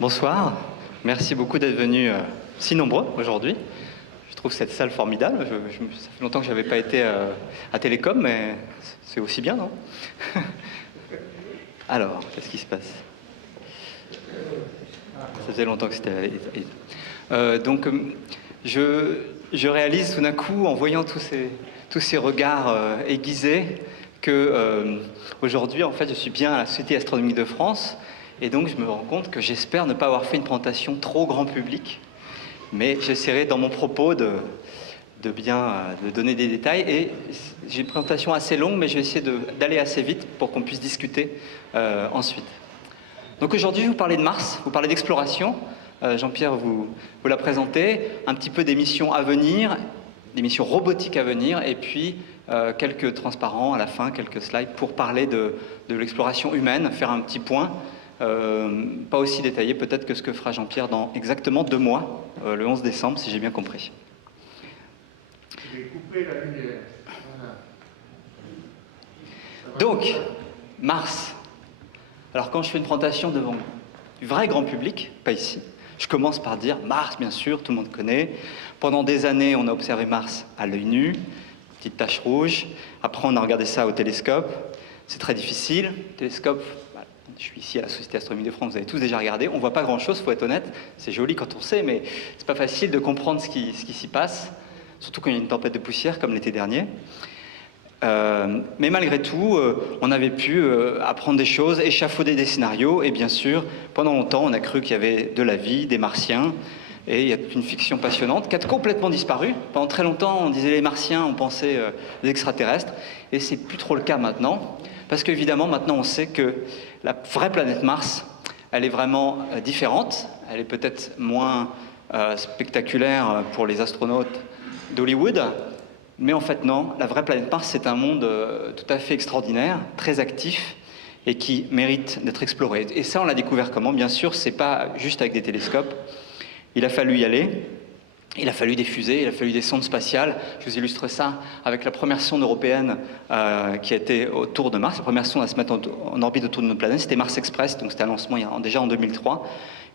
Bonsoir, merci beaucoup d'être venus si nombreux aujourd'hui. Je trouve cette salle formidable. Ça fait longtemps que je n'avais pas été à Télécom, mais c'est aussi bien, non? Alors, qu'est-ce qui se passe? Ça faisait longtemps que c'était... Je réalise tout d'un coup, en voyant tous ces regards aiguisés, que aujourd'hui, en fait, je suis bien à la Société astronomique de France, et donc je me rends compte que j'espère ne pas avoir fait une présentation trop grand public, mais j'essaierai dans mon propos de donner des détails, et j'ai une présentation assez longue, mais je vais essayer d'aller assez vite pour qu'on puisse discuter ensuite. Donc aujourd'hui, je vais vous parler de Mars, vous parler d'exploration. Jean-Pierre vous l'a présenté, un petit peu des missions à venir, des missions robotiques à venir, et puis quelques transparents à la fin, quelques slides pour parler de l'exploration humaine, faire un petit point, pas aussi détaillé peut-être que ce que fera Jean-Pierre dans exactement 2 mois, le 11 décembre, si j'ai bien compris. Je vais couper la lumière. Voilà. Donc, Mars. Alors quand je fais une présentation devant du vrai grand public, pas ici, je commence par dire Mars, bien sûr, tout le monde connaît. Pendant des années, on a observé Mars à l'œil nu, petite tache rouge. Après, on a regardé ça au télescope. C'est très difficile. Le télescope, je suis ici à la Société astronomique de France, vous avez tous déjà regardé. On ne voit pas grand-chose, il faut être honnête. C'est joli quand on sait, mais c'est pas facile de comprendre ce qui s'y passe, surtout quand il y a une tempête de poussière comme l'été dernier. Mais malgré tout, on avait pu apprendre des choses, échafauder des scénarios, et bien sûr, pendant longtemps, on a cru qu'il y avait de la vie, des martiens, et il y a une fiction passionnante qui a complètement disparu. Pendant très longtemps, on disait les martiens, on pensait les extraterrestres, et c'est plus trop le cas maintenant, parce qu'évidemment, maintenant, on sait que la vraie planète Mars, elle est vraiment différente, elle est peut-être moins spectaculaire pour les astronautes d'Hollywood. Mais en fait, non. La vraie planète Mars, c'est un monde tout à fait extraordinaire, très actif, et qui mérite d'être exploré. Et ça, on l'a découvert comment? Bien sûr, c'est pas juste avec des télescopes. Il a fallu y aller. Il a fallu des fusées, il a fallu des sondes spatiales. Je vous illustre ça avec la première sonde européenne qui a été autour de Mars. La première sonde à se mettre en orbite autour de notre planète, c'était Mars Express. Donc c'était un lancement déjà en 2003,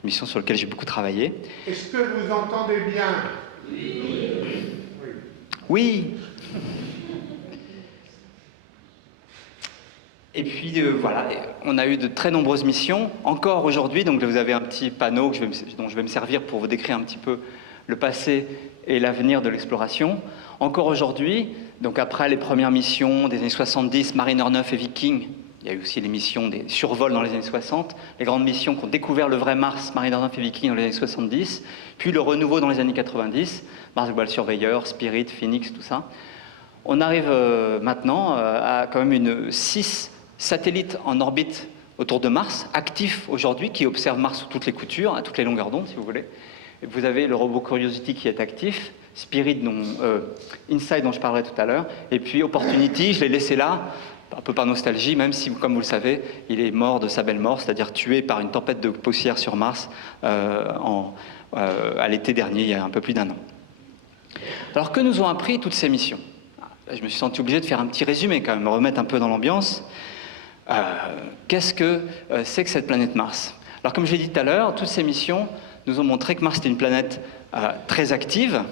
une mission sur laquelle j'ai beaucoup travaillé. Est-ce que vous entendez bien? Oui. Et puis voilà, on a eu de très nombreuses missions, encore aujourd'hui, donc vous avez un petit panneau dont je vais me servir pour vous décrire un petit peu le passé et l'avenir de l'exploration. Encore aujourd'hui, donc après les premières missions des années 70, Mariner 9 et Viking, il y a eu aussi les missions des survols dans les années 60, les grandes missions qui ont découvert le vrai Mars, Mariner 9 et Viking dans les années 70, puis le renouveau dans les années 90, Mars Global Surveyor, Spirit, Phoenix, tout ça. On arrive maintenant à quand même 6 satellites en orbite autour de Mars, actifs aujourd'hui, qui observent Mars sous toutes les coutures, à toutes les longueurs d'onde, si vous voulez. Et vous avez le robot Curiosity qui est actif, Spirit, InSight dont je parlerai tout à l'heure, et puis Opportunity, je l'ai laissé là, un peu par nostalgie, même si, comme vous le savez, il est mort de sa belle mort, c'est-à-dire tué par une tempête de poussière sur Mars à l'été dernier, il y a un peu plus d'1 an. Alors, que nous ont appris toutes ces missions? Là, je me suis senti obligé de faire un petit résumé, quand même, me remettre un peu dans l'ambiance. Qu'est-ce que c'est que cette planète Mars? Alors, comme je l'ai dit tout à l'heure, toutes ces missions nous ont montré que Mars était une planète très active,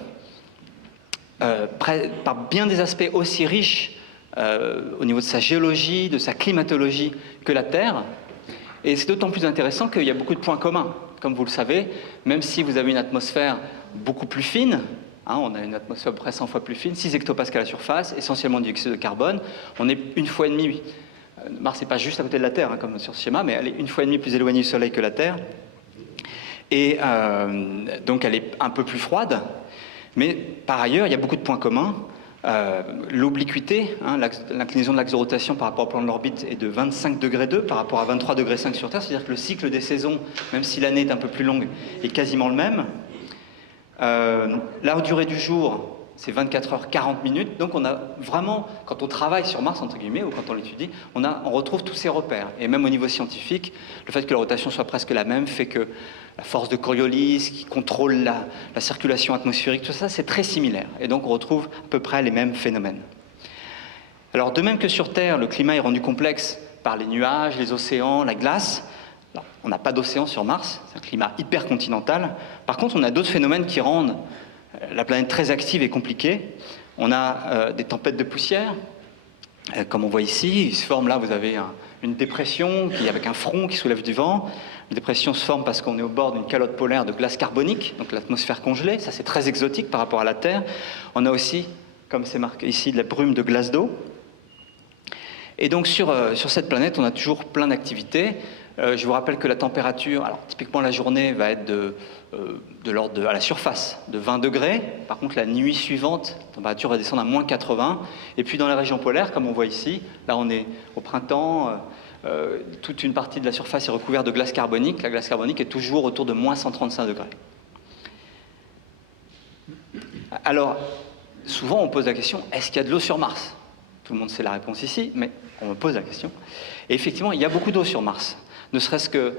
par bien des aspects aussi riches au niveau de sa géologie, de sa climatologie que la Terre. Et c'est d'autant plus intéressant qu'il y a beaucoup de points communs. Comme vous le savez, même si vous avez une atmosphère beaucoup plus fine, on a une atmosphère près 100 fois plus fine, 6 hectopascales à la surface, essentiellement du dioxyde de carbone, on est 1,5 fois. Mars n'est pas juste à côté de la Terre, comme sur ce schéma, mais elle est 1,5 fois plus éloignée du Soleil que la Terre. Et donc elle est un peu plus froide. Mais par ailleurs, il y a beaucoup de points communs. L'obliquité, l'inclinaison de l'axe de rotation par rapport au plan de l'orbite est de 25 degrés 2 par rapport à 23 degrés 5 sur Terre, c'est-à-dire que le cycle des saisons, même si l'année est un peu plus longue, est quasiment le même. La durée du jour, c'est 24 heures 40 minutes, donc on a vraiment, quand on travaille sur Mars, entre guillemets, ou quand on l'étudie, on retrouve tous ces repères. Et même au niveau scientifique, le fait que la rotation soit presque la même fait que la force de Coriolis qui contrôle la circulation atmosphérique, tout ça, c'est très similaire. Et donc on retrouve à peu près les mêmes phénomènes. Alors de même que sur Terre, le climat est rendu complexe par les nuages, les océans, la glace. Alors, On n'a pas d'océan sur Mars, c'est un climat hypercontinental. Par contre, on a d'autres phénomènes qui rendent la planète très active et compliquée. On a des tempêtes de poussière, comme on voit ici. Il se forme là, vous avez une dépression avec un front qui soulève du vent. La dépression se forme parce qu'on est au bord d'une calotte polaire de glace carbonique, donc l'atmosphère congelée. Ça, c'est très exotique par rapport à la Terre. On a aussi, comme c'est marqué ici, de la brume de glace d'eau. Et donc sur cette planète, on a toujours plein d'activités. Je vous rappelle que la température, alors typiquement la journée va être de l'ordre à la surface de 20 degrés. Par contre, la nuit suivante, la température va descendre à moins 80. Et puis dans les régions polaires, comme on voit ici, là on est au printemps, toute une partie de la surface est recouverte de glace carbonique. La glace carbonique est toujours autour de moins 135 degrés. Alors, souvent on pose la question, est-ce qu'il y a de l'eau sur Mars? Tout le monde sait la réponse ici, mais on me pose la question. Et effectivement, il y a beaucoup d'eau sur Mars. Ne serait-ce que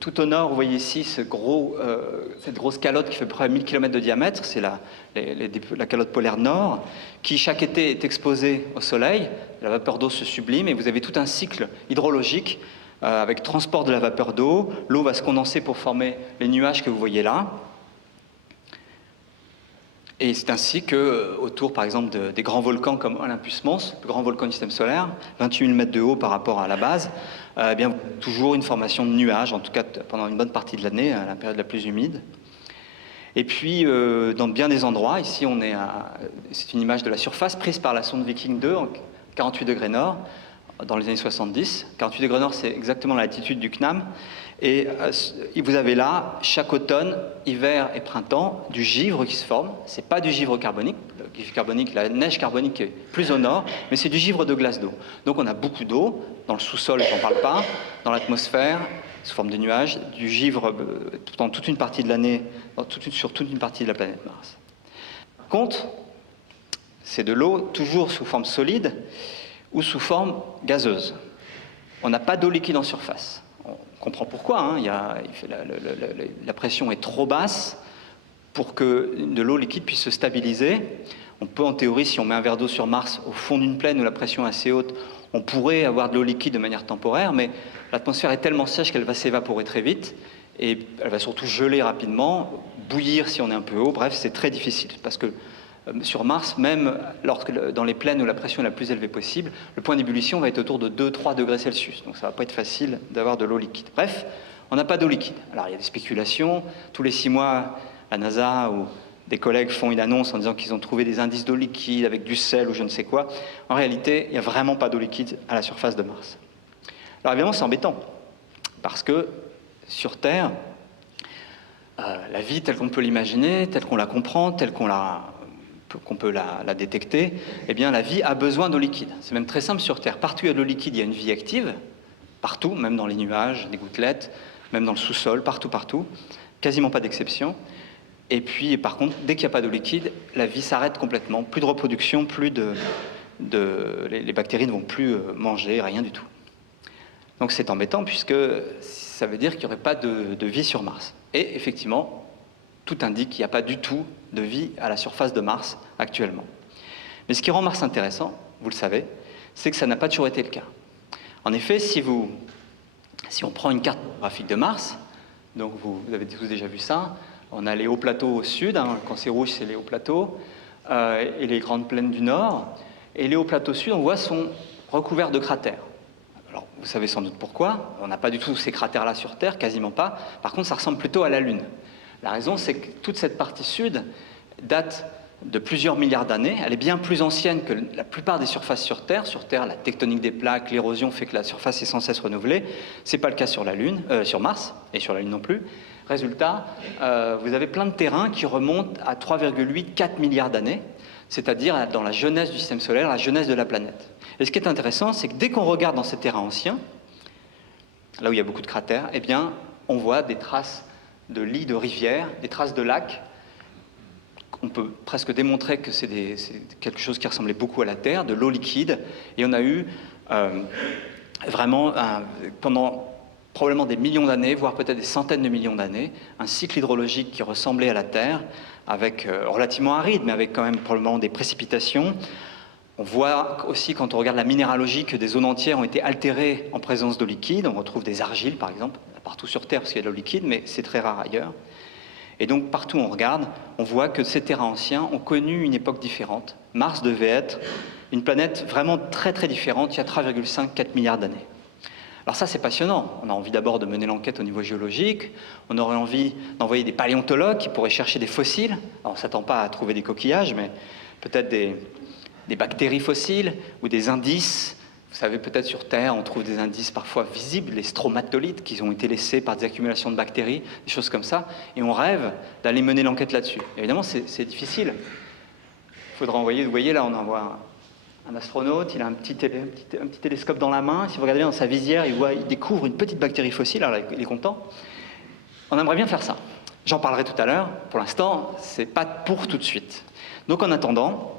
tout au nord, vous voyez ici cette grosse calotte qui fait à peu près 1000 km de diamètre, c'est la calotte polaire nord, qui chaque été est exposée au soleil. La vapeur d'eau se sublime et vous avez tout un cycle hydrologique avec transport de la vapeur d'eau. L'eau va se condenser pour former les nuages que vous voyez là. Et c'est ainsi que, autour, par exemple, des grands volcans comme Olympus Mons, le grand volcan du système solaire, 28 000 mètres de haut par rapport à la base, eh bien, toujours une formation de nuages, en tout cas pendant une bonne partie de l'année, à la période la plus humide. Et puis, dans bien des endroits, ici, c'est une image de la surface prise par la sonde Viking 2, en 48 degrés nord, dans les années 70. 48 degrés nord, c'est exactement la latitude du CNAM. Et vous avez là, chaque automne, hiver et printemps, du givre qui se forme. Ce n'est pas du givre carbonique. Le givre carbonique, la neige carbonique est plus au nord, mais c'est du givre de glace d'eau. Donc on a beaucoup d'eau, dans le sous-sol, j'en parle pas, dans l'atmosphère, sous forme de nuages, du givre dans toute une partie de l'année, sur toute une partie de la planète Mars. Par contre, c'est de l'eau toujours sous forme solide ou sous forme gazeuse. On n'a pas d'eau liquide en surface. On comprend pourquoi, hein. La pression est trop basse pour que de l'eau liquide puisse se stabiliser. On peut en théorie, si on met un verre d'eau sur Mars au fond d'une plaine où la pression est assez haute, on pourrait avoir de l'eau liquide de manière temporaire, mais l'atmosphère est tellement sèche qu'elle va s'évaporer très vite et elle va surtout geler rapidement, bouillir si on est un peu haut. Bref, c'est très difficile parce que sur Mars, même dans les plaines où la pression est la plus élevée possible, le point d'ébullition va être autour de 2-3 degrés Celsius. Donc ça ne va pas être facile d'avoir de l'eau liquide. Bref, on n'a pas d'eau liquide. Alors il y a des spéculations. Tous les 6 mois, la NASA ou des collègues font une annonce en disant qu'ils ont trouvé des indices d'eau liquide avec du sel ou je ne sais quoi. En réalité, il n'y a vraiment pas d'eau liquide à la surface de Mars. Alors évidemment, c'est embêtant. Parce que sur Terre, la vie telle qu'on peut l'imaginer, telle qu'on la comprend, telle qu'on peut la détecter, eh bien la vie a besoin d'eau liquide. C'est même très simple sur Terre. Partout où il y a de l'eau liquide, il y a une vie active. Partout, même dans les nuages, des gouttelettes, même dans le sous-sol, partout. Quasiment pas d'exception. Et puis, par contre, dès qu'il n'y a pas d'eau liquide, la vie s'arrête complètement. Plus de reproduction, les bactéries ne vont plus manger, rien du tout. Donc c'est embêtant puisque ça veut dire qu'il n'y aurait pas de vie sur Mars. Et effectivement, tout indique qu'il n'y a pas du tout de vie à la surface de Mars actuellement. Mais ce qui rend Mars intéressant, vous le savez, c'est que ça n'a pas toujours été le cas. En effet, si on prend une carte graphique de Mars, donc vous avez tous déjà vu ça, on a les hauts plateaux au sud, hein, quand c'est rouge, c'est les hauts plateaux, et les grandes plaines du nord. Et les hauts plateaux sud, on voit, sont recouverts de cratères. Alors, vous savez sans doute pourquoi. On n'a pas du tout ces cratères-là sur Terre, quasiment pas. Par contre, ça ressemble plutôt à la Lune. La raison, c'est que toute cette partie sud date de plusieurs milliards d'années. Elle est bien plus ancienne que la plupart des surfaces sur Terre. Sur Terre, la tectonique des plaques, l'érosion fait que la surface est sans cesse renouvelée. Ce n'est pas le cas sur sur Mars, et sur la Lune non plus. Résultat, vous avez plein de terrains qui remontent à 3,8-4 milliards d'années, c'est-à-dire dans la jeunesse du système solaire, la jeunesse de la planète. Et ce qui est intéressant, c'est que dès qu'on regarde dans ces terrains anciens, là où il y a beaucoup de cratères, eh bien, on voit des traces de lits de rivières, des traces de lacs. On peut presque démontrer que c'est quelque chose qui ressemblait beaucoup à la Terre, de l'eau liquide. Et on a eu vraiment, pendant probablement des millions d'années, voire peut-être des centaines de millions d'années, un cycle hydrologique qui ressemblait à la Terre, avec relativement aride, mais avec quand même probablement des précipitations, On voit aussi, quand on regarde la minéralogie, que des zones entières ont été altérées en présence d'eau liquide. On retrouve des argiles, par exemple, partout sur Terre, parce qu'il y a de l'eau liquide, mais c'est très rare ailleurs. Et donc, partout où on regarde, on voit que ces terrains anciens ont connu une époque différente. Mars devait être une planète vraiment très très différente il y a 3,5-4 milliards d'années. Alors ça, c'est passionnant. On a envie d'abord de mener l'enquête au niveau géologique. On aurait envie d'envoyer des paléontologues qui pourraient chercher des fossiles. Alors, on ne s'attend pas à trouver des coquillages, mais peut-être des bactéries fossiles ou des indices. Vous savez, peut-être sur Terre, on trouve des indices parfois visibles, les stromatolites qui ont été laissés par des accumulations de bactéries, des choses comme ça, et on rêve d'aller mener l'enquête là-dessus. Évidemment, c'est difficile. Il faudra envoyer, vous voyez là, on envoie un astronaute, il a un petit télescope dans la main, si vous regardez bien dans sa visière, il découvre une petite bactérie fossile, alors il est content. On aimerait bien faire ça. J'en parlerai tout à l'heure. Pour l'instant, c'est pas pour tout de suite. Donc en attendant,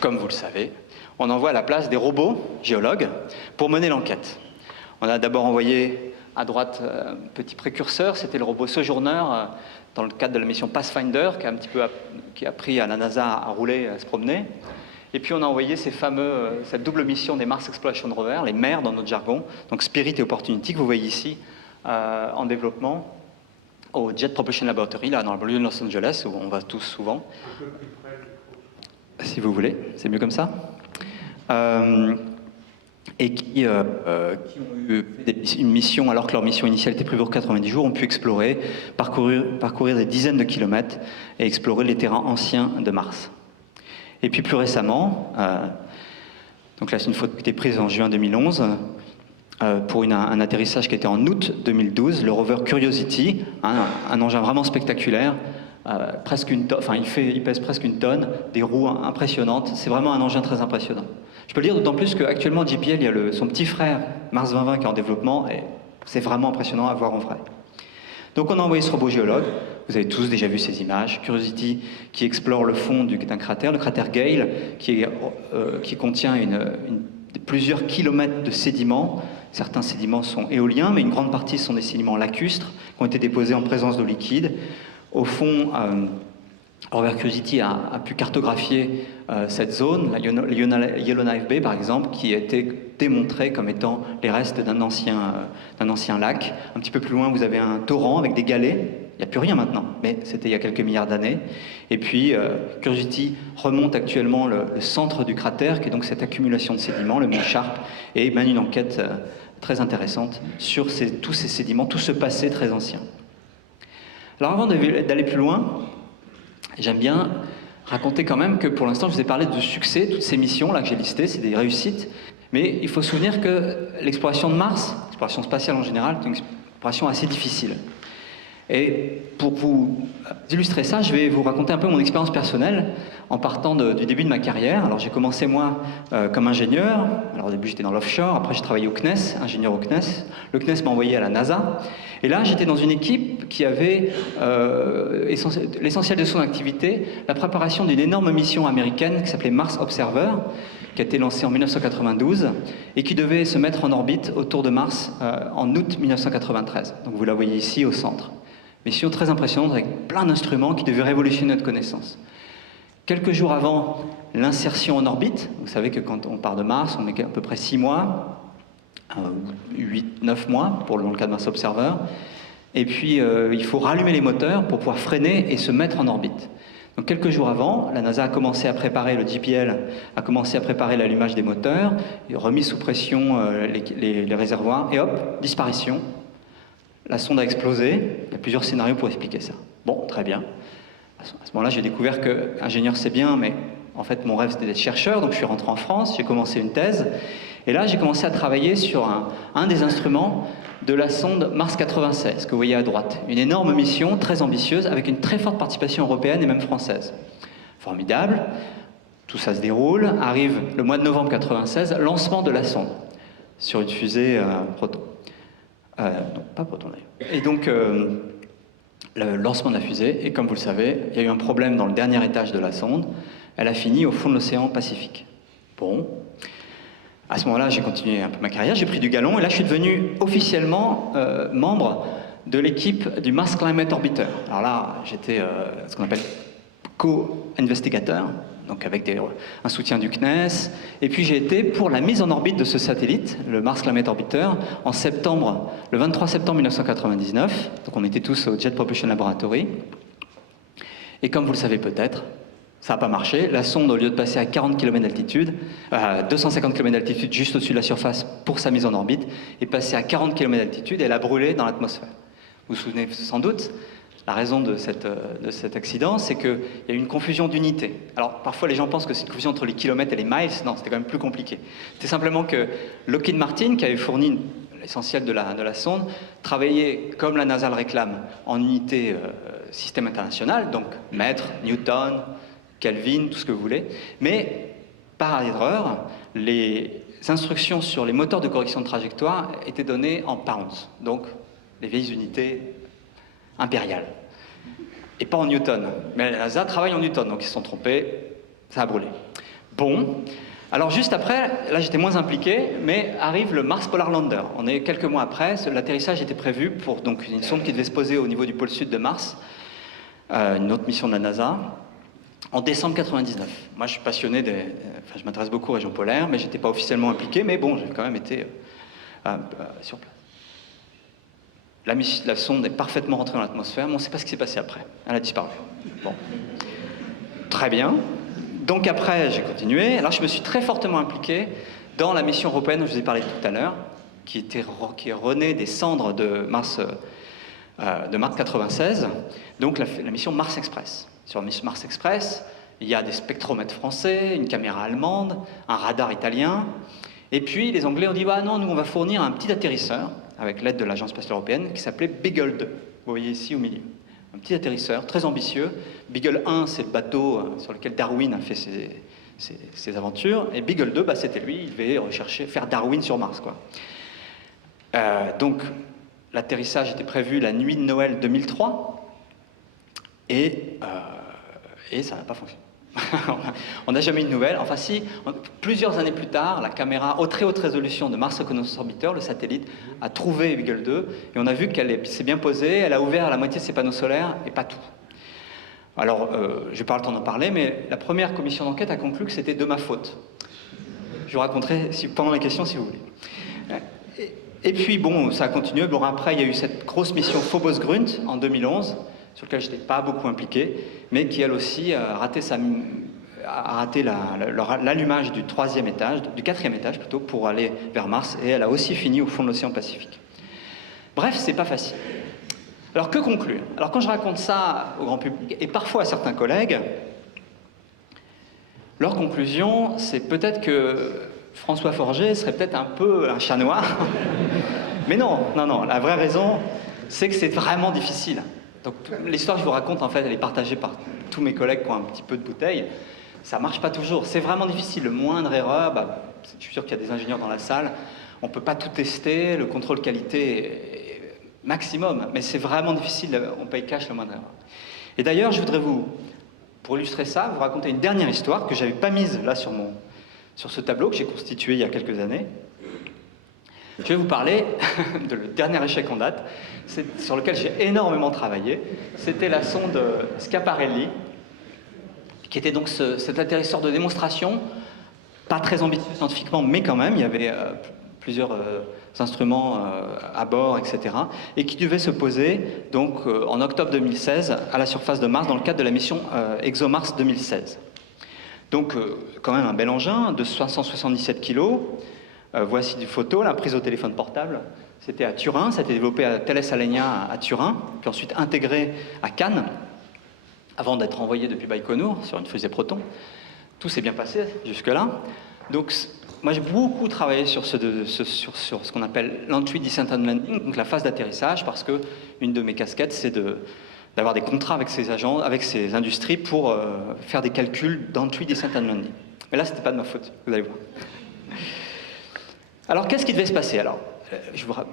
comme vous le savez, on envoie à la place des robots géologues pour mener l'enquête. On a d'abord envoyé à droite un petit précurseur, c'était le robot Sojourner, dans le cadre de la mission Pathfinder, qui a appris à la NASA à rouler, à se promener. Et puis on a envoyé cette double mission des Mars Exploration Rover, les MER dans notre jargon, donc Spirit et Opportunity, que vous voyez ici, en développement, au Jet Propulsion Laboratory, là dans la banlieue de Los Angeles, où on va tous souvent. Si vous voulez, c'est mieux comme ça. Et qui ont eu une mission, alors que leur mission initiale était prévue pour 90 jours, ont pu explorer, parcourir des dizaines de kilomètres et explorer les terrains anciens de Mars. Et puis plus récemment, donc là c'est une photo qui a été prise en juin 2011, pour un atterrissage qui était en août 2012, le rover Curiosity, un engin vraiment spectaculaire, presque une tonne, il pèse presque une tonne, des roues impressionnantes, c'est vraiment un engin très impressionnant. Je peux le dire d'autant plus qu'actuellement JPL, il y a son petit frère Mars 2020 qui est en développement, et c'est vraiment impressionnant à voir en vrai. Donc on a envoyé ce robot géologue, vous avez tous déjà vu ces images, Curiosity qui explore le fond d'un cratère, le cratère Gale, qui contient plusieurs kilomètres de sédiments. Certains sédiments sont éoliens, mais une grande partie sont des sédiments lacustres qui ont été déposés en présence d'eau liquide. Au fond, rover Curiosity a pu cartographier cette zone, la Yellowknife Bay par exemple, qui a été démontrée comme étant les restes d'un ancien lac. Un petit peu plus loin, vous avez un torrent avec des galets. Il n'y a plus rien maintenant, mais c'était il y a quelques milliards d'années. Et puis, Curiosity remonte actuellement le centre du cratère, qui est donc cette accumulation de sédiments, le mont Sharp, et mène une enquête très intéressante sur tous ces sédiments, tout ce passé très ancien. Alors avant d'aller plus loin, j'aime bien raconter quand même que pour l'instant, je vous ai parlé de succès, toutes ces missions là que j'ai listées, c'est des réussites, mais il faut se souvenir que l'exploration de Mars, l'exploration spatiale en général, c'est une exploration assez difficile. Et pour vous illustrer ça, je vais vous raconter un peu mon expérience personnelle en partant du début de ma carrière. Alors j'ai commencé moi comme ingénieur. Alors au début j'étais dans l'offshore, après j'ai travaillé au CNES, ingénieur au CNES. Le CNES m'a envoyé à la NASA. Et là j'étais dans une équipe qui avait l'essentiel de son activité, la préparation d'une énorme mission américaine qui s'appelait Mars Observer, qui a été lancée en 1992 et qui devait se mettre en orbite autour de Mars en août 1993. Donc vous la voyez ici au centre. Mission très impressionnante avec plein d'instruments qui devaient révolutionner notre connaissance. Quelques jours avant l'insertion en orbite, vous savez que quand on part de Mars, on met à peu près 6 mois, 8-9 mois dans le cas de Mars Observer, et puis il faut rallumer les moteurs pour pouvoir freiner et se mettre en orbite. Donc quelques jours avant, la NASA a commencé à préparer, le JPL a commencé à préparer l'allumage des moteurs, remis sous pression les réservoirs, et hop, disparition. La sonde a explosé, il y a plusieurs scénarios pour expliquer ça. Bon, très bien. À ce moment-là, j'ai découvert que ingénieur c'est bien, mais en fait mon rêve c'était d'être chercheur, donc je suis rentré en France, j'ai commencé une thèse, et là j'ai commencé à travailler sur un des instruments de la sonde Mars 96, que vous voyez à droite. Une énorme mission, très ambitieuse, avec une très forte participation européenne et même française. Formidable, tout ça se déroule, arrive le mois de novembre 96, lancement de la sonde sur une fusée Proton. Non, pas Proton d'ailleurs. Et donc, le lancement de la fusée, et comme vous le savez, il y a eu un problème dans le dernier étage de la sonde. Elle a fini au fond de l'océan Pacifique. Bon. À ce moment-là, j'ai continué un peu ma carrière, j'ai pris du galon, et là, je suis devenu officiellement membre de l'équipe du Mars Climate Orbiter. Alors là, j'étais ce qu'on appelle co-investigateur. donc avec un soutien du CNES. Et puis j'ai été pour la mise en orbite de ce satellite, le Mars Climate Orbiter, le 23 septembre 1999. Donc on était tous au Jet Propulsion Laboratory. Et comme vous le savez peut-être, ça n'a pas marché. La sonde, au lieu de passer à 40 km d'altitude, 250 km d'altitude juste au-dessus de la surface pour sa mise en orbite, est passée à 40 km d'altitude et elle a brûlé dans l'atmosphère. Vous vous souvenez sans doute, la raison de cet accident, c'est qu'il y a eu une confusion d'unités. Alors parfois les gens pensent que c'est une confusion entre les kilomètres et les miles. Non, c'était quand même plus compliqué. C'était simplement que Lockheed Martin, qui avait fourni l'essentiel de la sonde, travaillait, comme la NASA le réclame, en unité système international, donc mètres, newton, Kelvin, tout ce que vous voulez. Mais, par erreur, les instructions sur les moteurs de correction de trajectoire étaient données en pounds, donc les vieilles unités impériales. Et pas en newton. Mais la NASA travaille en newton, donc ils se sont trompés, ça a brûlé. Bon, alors juste après, là j'étais moins impliqué, mais arrive le Mars Polar Lander. On est quelques mois après, l'atterrissage était prévu pour donc, une sonde qui devait se poser au niveau du pôle sud de Mars, une autre mission de la NASA, en décembre 99. Moi, je suis passionné je m'intéresse beaucoup aux régions polaires, mais je n'étais pas officiellement impliqué, mais bon, j'ai quand même été sur place. La sonde est parfaitement rentrée dans l'atmosphère, mais on ne sait pas ce qui s'est passé après. Elle a disparu. Bon. Très bien. Donc après, j'ai continué. Alors, je me suis très fortement impliqué dans la mission européenne dont je vous ai parlé tout à l'heure, qui est renée des cendres de Mars 96, donc la mission Mars Express. Sur Mars Express, il y a des spectromètres français, une caméra allemande, un radar italien. Et puis les Anglais ont dit non, nous on va fournir un petit atterrisseur avec l'aide de l'Agence spatiale européenne qui s'appelait Beagle 2. Vous voyez ici au milieu. Un petit atterrisseur très ambitieux. Beagle 1, c'est le bateau sur lequel Darwin a fait ses aventures. Et Beagle 2, c'était lui, il devait faire Darwin sur Mars, quoi. Donc l'atterrissage était prévu la nuit de Noël 2003. Et ça n'a pas fonctionné. On n'a jamais eu de nouvelles. Enfin si, plusieurs années plus tard, la caméra très haute résolution de Mars Reconnaissance Orbiter, le satellite, a trouvé Beagle 2, et on a vu qu'elle s'est bien posée, elle a ouvert la moitié de ses panneaux solaires, et pas tout. Alors, je n'ai pas le temps d'en parler, mais la première commission d'enquête a conclu que c'était de ma faute. Je vous raconterai pendant les questions si vous voulez. Et puis bon, ça a continué. Bon, après, il y a eu cette grosse mission Phobos-Grunt en 2011, sur laquelle je n'étais pas beaucoup impliqué, mais qui elle aussi a raté l'allumage du quatrième étage plutôt, pour aller vers Mars, et elle a aussi fini au fond de l'océan Pacifique. Bref, c'est pas facile. Alors que conclure? Alors quand je raconte ça au grand public, et parfois à certains collègues, leur conclusion, c'est peut-être que François Forget serait peut-être un peu un chat noir. Mais non, la vraie raison, c'est que c'est vraiment difficile. Donc l'histoire que je vous raconte, en fait, elle est partagée par tous mes collègues qui ont un petit peu de bouteille. Ça marche pas toujours, c'est vraiment difficile. Le moindre erreur, je suis sûr qu'il y a des ingénieurs dans la salle, on peut pas tout tester, le contrôle qualité est maximum, mais c'est vraiment difficile, on paye cash le moindre erreur. Et d'ailleurs, je voudrais pour illustrer ça, vous raconter une dernière histoire que j'avais pas mise là sur ce tableau que j'ai constitué il y a quelques années. Je vais vous parler de le dernier échec en date, sur lequel j'ai énormément travaillé. C'était la sonde Schiaparelli, qui était donc cet atterrisseur de démonstration, pas très ambitieux scientifiquement, mais quand même, il y avait plusieurs instruments à bord, etc., et qui devait se poser donc en octobre 2016 à la surface de Mars dans le cadre de la mission ExoMars 2016. Donc quand même un bel engin de 577 kg. Voici des photos, la prise au téléphone portable. C'était à Turin, ça a été développé à Thales Alenia à Turin, puis ensuite intégré à Cannes, avant d'être envoyé depuis Baïkonour sur une fusée Proton. Tout s'est bien passé jusque-là. Donc, moi j'ai beaucoup travaillé sur ce qu'on appelle l'entry descent and landing, donc la phase d'atterrissage, parce que une de mes casquettes, c'est d'avoir des contrats avec ces agents, avec ces industries pour faire des calculs d'entry descent and landing. Mais là, c'était pas de ma faute, vous allez voir. Alors, qu'est-ce qui devait se passer? Alors,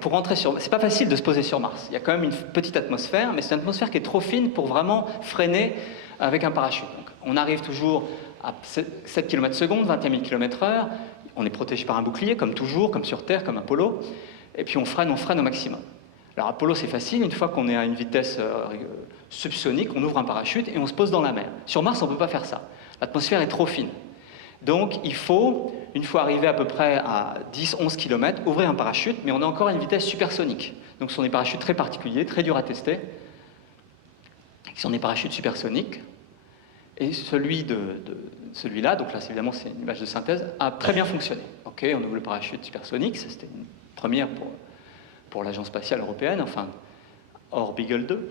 pour rentrer c'est pas facile de se poser sur Mars. Il y a quand même une petite atmosphère, mais c'est une atmosphère qui est trop fine pour vraiment freiner avec un parachute. Donc, on arrive toujours à 7 km/s, 21 000 km/h. On est protégé par un bouclier, comme toujours, comme sur Terre, comme Apollo. Et puis on freine au maximum. Alors Apollo, c'est facile. Une fois qu'on est à une vitesse subsonique, on ouvre un parachute et on se pose dans la mer. Sur Mars, on ne peut pas faire ça. L'atmosphère est trop fine. Donc il faut, une fois arrivé à peu près à 10-11 km, ouvrir un parachute, mais on est encore à une vitesse supersonique. Donc ce sont des parachutes très particuliers, très durs à tester, qui sont des parachutes supersoniques. Et celui-là, donc là évidemment c'est une image de synthèse, a très bien fonctionné. Ok, on ouvre le parachute supersonique, ça, c'était une première pour l'Agence spatiale européenne, enfin hors Beagle 2.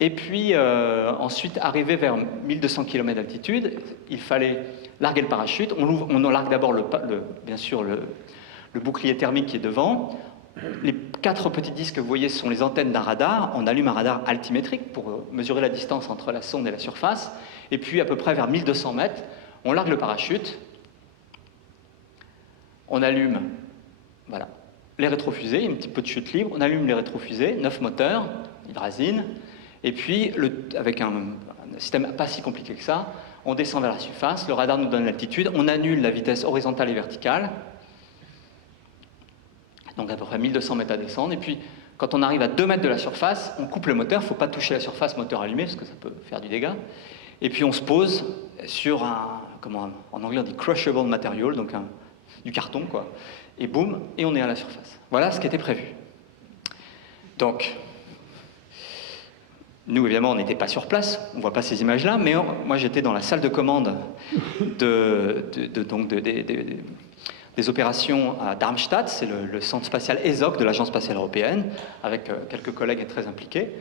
Et puis ensuite, arrivé vers 1200 km d'altitude, il fallait larguer le parachute. On largue d'abord bien sûr le bouclier thermique qui est devant. Les 4 petits disques que vous voyez sont les antennes d'un radar. On allume un radar altimétrique pour mesurer la distance entre la sonde et la surface. Et puis à peu près vers 1200 mètres, on largue le parachute. On allume, voilà, les rétrofusées, un petit peu de chute libre. On allume les rétrofusées, 9 moteurs, hydrazine. Et puis, avec un système pas si compliqué que ça, on descend vers la surface, le radar nous donne l'altitude, on annule la vitesse horizontale et verticale, donc à peu près 1200 mètres à descendre, et puis quand on arrive à 2 mètres de la surface, on coupe le moteur, il ne faut pas toucher la surface, moteur allumé, parce que ça peut faire du dégât, et puis on se pose sur en anglais on dit crushable material, donc du carton, quoi, et boum, et on est à la surface. Voilà ce qui était prévu. Donc, nous, évidemment, on n'était pas sur place, on ne voit pas ces images-là, mais moi, j'étais dans la salle de commande des opérations à Darmstadt, c'est le centre spatial ESOC de l'Agence spatiale européenne, avec quelques collègues très impliqués.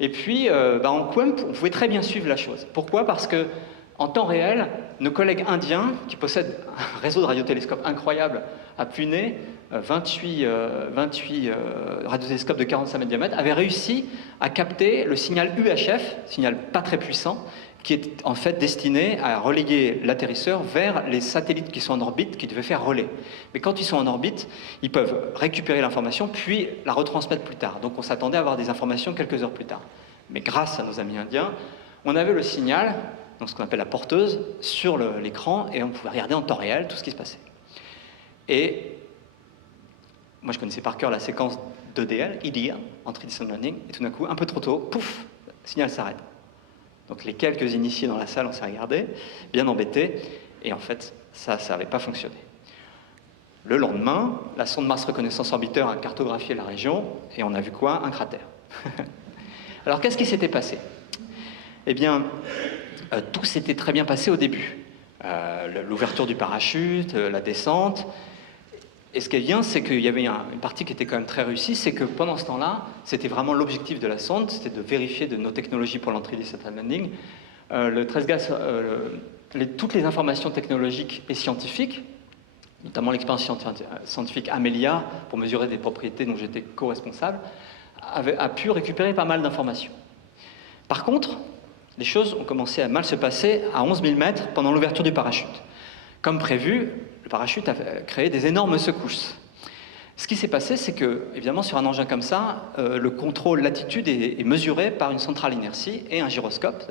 Et puis, on pouvait très bien suivre la chose. Pourquoi ? Parce que, en temps réel, nos collègues indiens, qui possèdent un réseau de radiotélescopes incroyable à Pune, 28 radiotélescopes de 45 mètres de diamètre, avaient réussi à capter le signal UHF, signal pas très puissant, qui est en fait destiné à relayer l'atterrisseur vers les satellites qui sont en orbite, qui devaient faire relais. Mais quand ils sont en orbite, ils peuvent récupérer l'information, puis la retransmettre plus tard. Donc on s'attendait à avoir des informations quelques heures plus tard. Mais grâce à nos amis indiens, on avait le signal, donc ce qu'on appelle la porteuse, sur l'écran, et on pouvait regarder en temps réel tout ce qui se passait. Et moi, je connaissais par cœur la séquence d'EDL, IDL, Entry Descent Landing, et tout d'un coup, un peu trop tôt, pouf, le signal s'arrête. Donc les quelques initiés dans la salle, on s'est regardé, bien embêtés, et en fait, ça n'avait pas fonctionné. Le lendemain, la sonde Mars Reconnaissance Orbiteur a cartographié la région, et on a vu quoi ? Un cratère. Alors, qu'est-ce qui s'était passé ? Eh bien, tout s'était très bien passé au début. L'ouverture du parachute, la descente. Et ce qui est bien, c'est qu'il y avait une partie qui était quand même très réussie, c'est que pendant ce temps-là, c'était vraiment l'objectif de la sonde, c'était de vérifier de nos technologies pour l'entrée des Saturn Landing. Le TRESGAS, toutes les informations technologiques et scientifiques, notamment l'expérience scientifique Amelia, pour mesurer des propriétés dont j'étais co-responsable, a pu récupérer pas mal d'informations. Par contre, les choses ont commencé à mal se passer à 11 000 mètres pendant l'ouverture du parachute. Comme prévu, le parachute a créé des énormes secousses. Ce qui s'est passé, c'est que, évidemment, sur un engin comme ça, le contrôle latitude est mesuré par une centrale inertie et un gyroscope.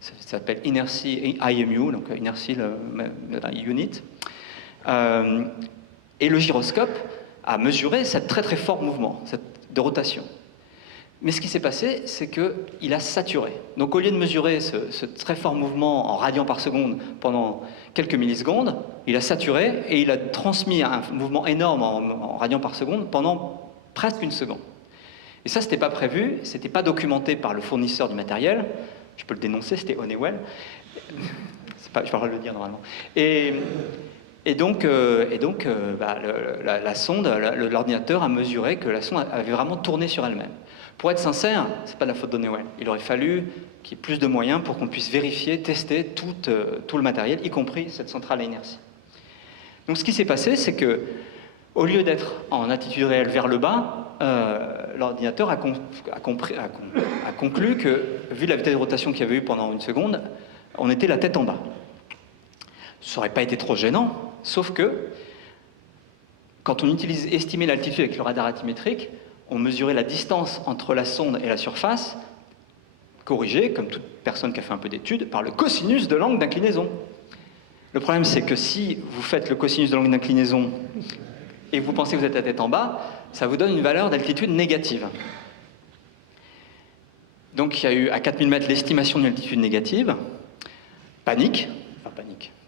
Ça s'appelle Inertie IMU, donc Inertie Unit. Et le gyroscope a mesuré ce très très fort mouvement de rotation. Mais ce qui s'est passé, c'est qu'il a saturé. Donc au lieu de mesurer ce très fort mouvement en radians par seconde pendant quelques millisecondes, il a saturé et il a transmis un mouvement énorme en radians par seconde pendant presque une seconde. Et ça, ce n'était pas prévu, ce n'était pas documenté par le fournisseur du matériel. Je peux le dénoncer, c'était Honeywell. Je n'ai pas le droit de le dire normalement. Et donc, la sonde, l'ordinateur a mesuré que la sonde avait vraiment tourné sur elle-même. Pour être sincère, ce n'est pas de la faute d'Honeywell. Il aurait fallu qu'il y ait plus de moyens pour qu'on puisse vérifier, tester tout le matériel, y compris cette centrale à inertie. Donc ce qui s'est passé, c'est que, au lieu d'être en attitude réelle vers le bas, l'ordinateur a conclu que, vu la vitesse de rotation qu'il y avait eu pendant une seconde, on était la tête en bas. Ça n'aurait pas été trop gênant, sauf que, quand on estimait l'altitude avec le radar altimétrique, on mesurait la distance entre la sonde et la surface, corrigée, comme toute personne qui a fait un peu d'études, par le cosinus de l'angle d'inclinaison. Le problème, c'est que si vous faites le cosinus de l'angle d'inclinaison et vous pensez que vous êtes la tête en bas, ça vous donne une valeur d'altitude négative. Donc il y a eu à 4000 mètres l'estimation d'une altitude négative. Panique,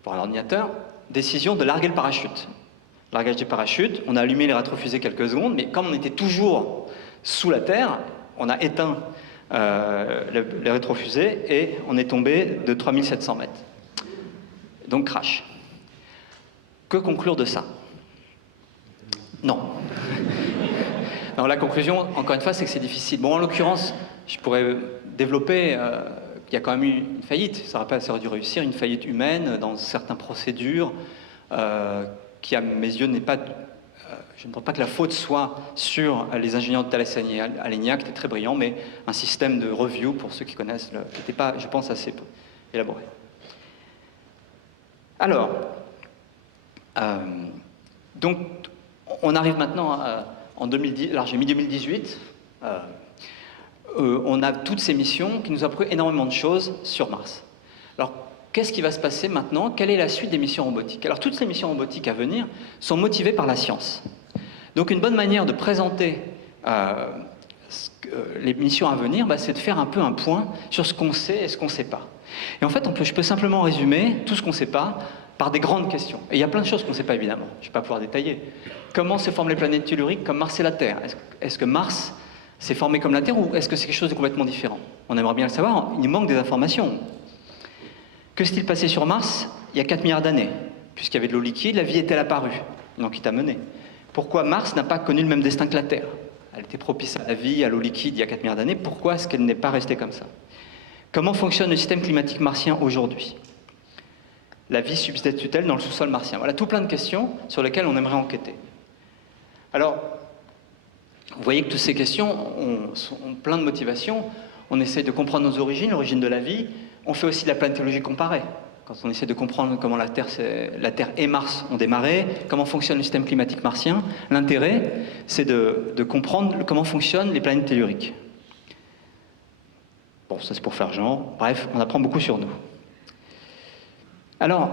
pour un ordinateur, décision de larguer le parachute. Largage du parachute, on a allumé les rétrofusées quelques secondes, mais comme on était toujours sous la Terre, on a éteint les rétrofusées et on est tombé de 3700 mètres. Donc crash. Que conclure de ça? Non. Non, la conclusion, encore une fois, c'est que c'est difficile. Bon, en l'occurrence, je pourrais développer, il y a quand même eu une faillite, ça aurait dû réussir, une faillite humaine dans certaines procédures, qui, à mes yeux, n'est pas... je ne pense pas que la faute soit sur les ingénieurs de Thales Alenia, qui étaient très brillants, mais un système de review, pour ceux qui connaissent, n'était pas, je pense, assez élaboré. Alors, donc, on arrive maintenant en 2010, alors j'ai mis 2018, on a toutes ces missions qui nous ont appris énormément de choses sur Mars. Alors, qu'est-ce qui va se passer maintenant? Quelle est la suite des missions robotiques? Alors, toutes ces missions robotiques à venir sont motivées par la science. Donc, une bonne manière de présenter les missions à venir, c'est de faire un peu un point sur ce qu'on sait et ce qu'on ne sait pas. Et en fait, je peux simplement résumer tout ce qu'on ne sait pas par des grandes questions. Et il y a plein de choses qu'on ne sait pas, évidemment. Je ne vais pas pouvoir détailler. Comment se forment les planètes telluriques comme Mars et la Terre? Est-ce que Mars s'est formé comme la Terre ou est-ce que c'est quelque chose de complètement différent? On aimerait bien le savoir, il nous manque des informations. Que s'est-il passé sur Mars il y a 4 milliards d'années? Puisqu'il y avait de l'eau liquide, la vie est-elle apparue? Donc il t'a mené. Pourquoi Mars n'a pas connu le même destin que la Terre? Elle était propice à la vie, à l'eau liquide il y a 4 milliards d'années. Pourquoi est-ce qu'elle n'est pas restée comme ça? Comment fonctionne le système climatique martien aujourd'hui? La vie subsiste-t-elle dans le sous-sol martien? Voilà tout plein de questions sur lesquelles on aimerait enquêter. Alors, vous voyez que toutes ces questions ont plein de motivations. On essaie de comprendre nos origines, l'origine de la vie. On fait aussi de la planétologie comparée. Quand on essaie de comprendre comment la Terre et Mars ont démarré, comment fonctionne le système climatique martien, l'intérêt, c'est de comprendre comment fonctionnent les planètes telluriques. Bon, ça c'est pour faire genre. Bref, on apprend beaucoup sur nous. Alors,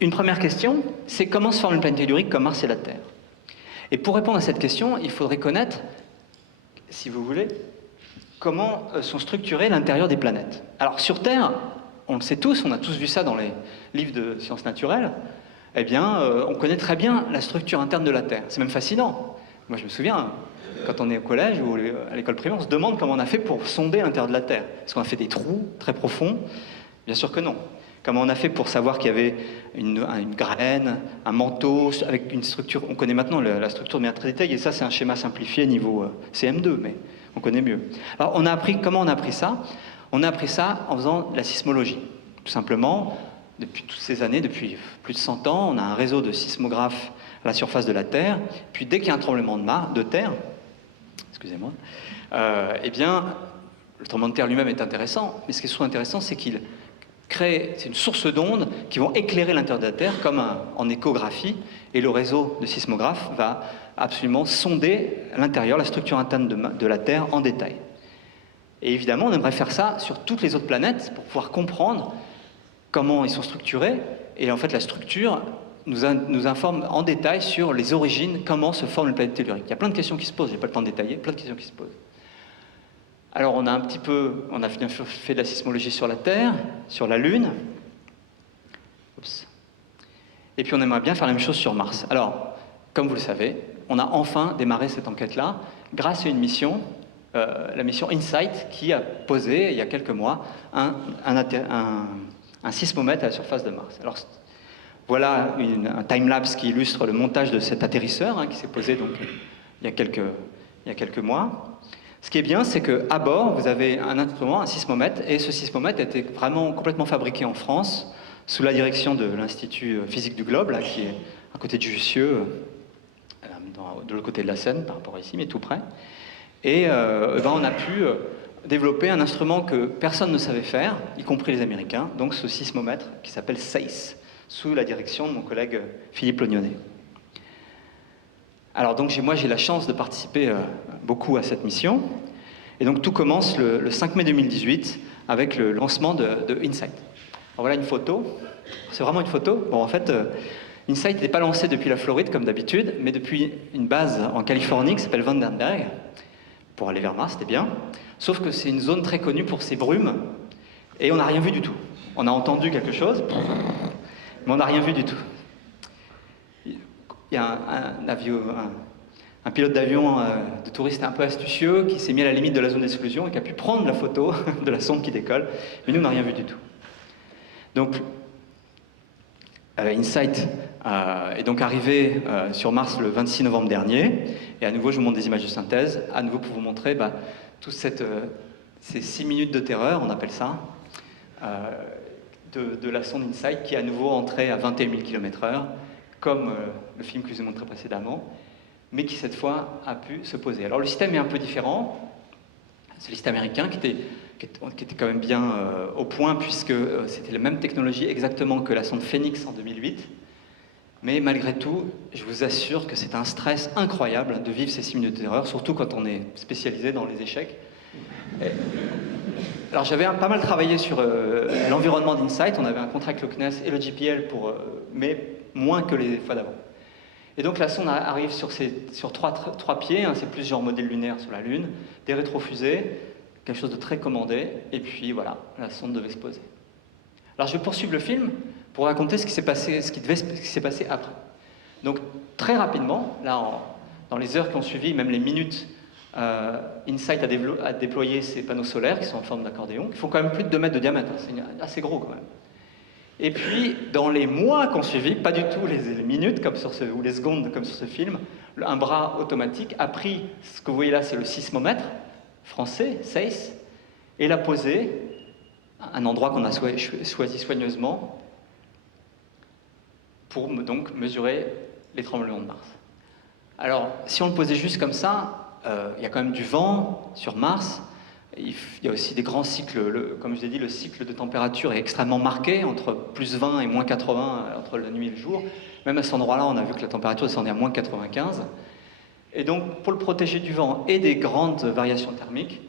une première question, c'est comment se forme une planète tellurique comme Mars et la Terre? Et pour répondre à cette question, il faudrait connaître, si vous voulez, comment sont structurés l'intérieur des planètes. Alors, sur Terre, on le sait tous, on a tous vu ça dans les livres de sciences naturelles, eh bien, on connaît très bien la structure interne de la Terre. C'est même fascinant. Moi, je me souviens, quand on est au collège ou à l'école primaire, on se demande comment on a fait pour sonder l'intérieur de la Terre. Est-ce qu'on a fait des trous très profonds? Bien sûr que non. Comment on a fait pour savoir qu'il y avait une graine, un manteau, avec une structure... On connaît maintenant la structure de manière très détaillée, et ça, c'est un schéma simplifié niveau CM2, mais on connaît mieux. Alors, comment on a appris ça? On a appris ça en faisant de la sismologie. Tout simplement, depuis toutes ces années, depuis plus de 100 ans, on a un réseau de sismographes à la surface de la Terre. Puis dès qu'il y a un tremblement de terre, excusez-moi, eh bien, le tremblement de terre lui-même est intéressant, mais ce qui est surtout intéressant, c'est qu'il crée, c'est une source d'ondes qui vont éclairer l'intérieur de la Terre comme en échographie, et le réseau de sismographes va absolument sonder l'intérieur, la structure interne de la Terre en détail. Et évidemment, on aimerait faire ça sur toutes les autres planètes pour pouvoir comprendre comment ils sont structurés. Et en fait, la structure nous informe en détail sur les origines, comment se forme une planète tellurique. Il y a plein de questions qui se posent, je n'ai pas le temps de détailler, plein de questions qui se posent. Alors, on a bien fait de la sismologie sur la Terre, sur la Lune. Oups. Et puis, on aimerait bien faire la même chose sur Mars. Alors, comme vous le savez, on a enfin démarré cette enquête-là grâce à une mission, la mission InSight, qui a posé, il y a quelques mois, un sismomètre à la surface de Mars. Alors, voilà un time-lapse qui illustre le montage de cet atterrisseur, qui s'est posé donc, il y a quelques mois. Ce qui est bien, c'est qu'à bord, vous avez un instrument, un sismomètre, et ce sismomètre a été vraiment complètement fabriqué en France, sous la direction de l'Institut physique du globe, là, qui est à côté de Jussieu, de l'autre côté de la Seine, par rapport à ici, mais tout près. Et on a pu développer un instrument que personne ne savait faire, y compris les Américains, donc ce sismomètre qui s'appelle SAIS, sous la direction de mon collègue Philippe Lognonnet. Alors donc moi j'ai la chance de participer beaucoup à cette mission, et donc tout commence le 5 mai 2018 avec le lancement de InSight. Alors voilà une photo, c'est vraiment une photo. Bon en fait, InSight n'est pas lancé depuis la Floride comme d'habitude, mais depuis une base en Californie qui s'appelle Vandenberg, pour aller vers Mars, c'était bien. Sauf que c'est une zone très connue pour ses brumes, Et on n'a rien vu du tout. On a entendu quelque chose, mais on n'a rien vu du tout. Il y a un pilote d'avion de touristes un peu astucieux qui s'est mis à la limite de la zone d'exclusion et qui a pu prendre la photo de la sonde qui décolle, mais nous, on n'a rien vu du tout. Donc, InSight est donc arrivé sur Mars le 26 novembre dernier, et à nouveau, je vous montre des images de synthèse, à nouveau pour vous montrer toutes ces 6 minutes de terreur, on appelle ça, de la sonde InSight qui est à nouveau entrée à 21 000 km/h, comme le film que je vous ai montré précédemment, mais qui cette fois a pu se poser. Alors le système est un peu différent, c'est le système américain qui était quand même bien au point, puisque c'était la même technologie exactement que la sonde Phoenix en 2008, mais malgré tout, je vous assure que c'est un stress incroyable de vivre ces 6 minutes de terreur, surtout quand on est spécialisé dans les échecs. Alors j'avais pas mal travaillé sur l'environnement d'InSight, on avait un contrat avec le CNES et le JPL, mais moins que les fois d'avant. Et donc la sonde arrive sur trois pieds, hein, c'est plusieurs modèles lunaires sur la Lune, des rétrofusées, quelque chose de très commandé, et puis voilà, la sonde devait se poser. Alors je vais poursuivre le film pour raconter ce qui s'est passé après. Donc très rapidement, là dans les heures qui ont suivi, même les minutes, InSight a déployé ces panneaux solaires qui sont en forme d'accordéon, qui font quand même plus de 2 mètres de diamètre, hein, c'est assez gros quand même. Et puis, dans les mois qui ont suivi, pas du tout les minutes ou les secondes comme sur ce film, un bras automatique a pris, ce que vous voyez là, c'est le sismomètre français, SACE, et l'a posé à un endroit qu'on a choisi soigneusement pour donc mesurer les tremblements de Mars. Alors, si on le posait juste comme ça, il y a quand même du vent sur Mars. Il y a aussi des grands cycles, comme je vous ai dit, le cycle de température est extrêmement marqué, entre plus 20 et moins 80 entre la nuit et le jour. Même à cet endroit-là, on a vu que la température descendait à moins 95. Et donc, pour le protéger du vent et des grandes variations thermiques,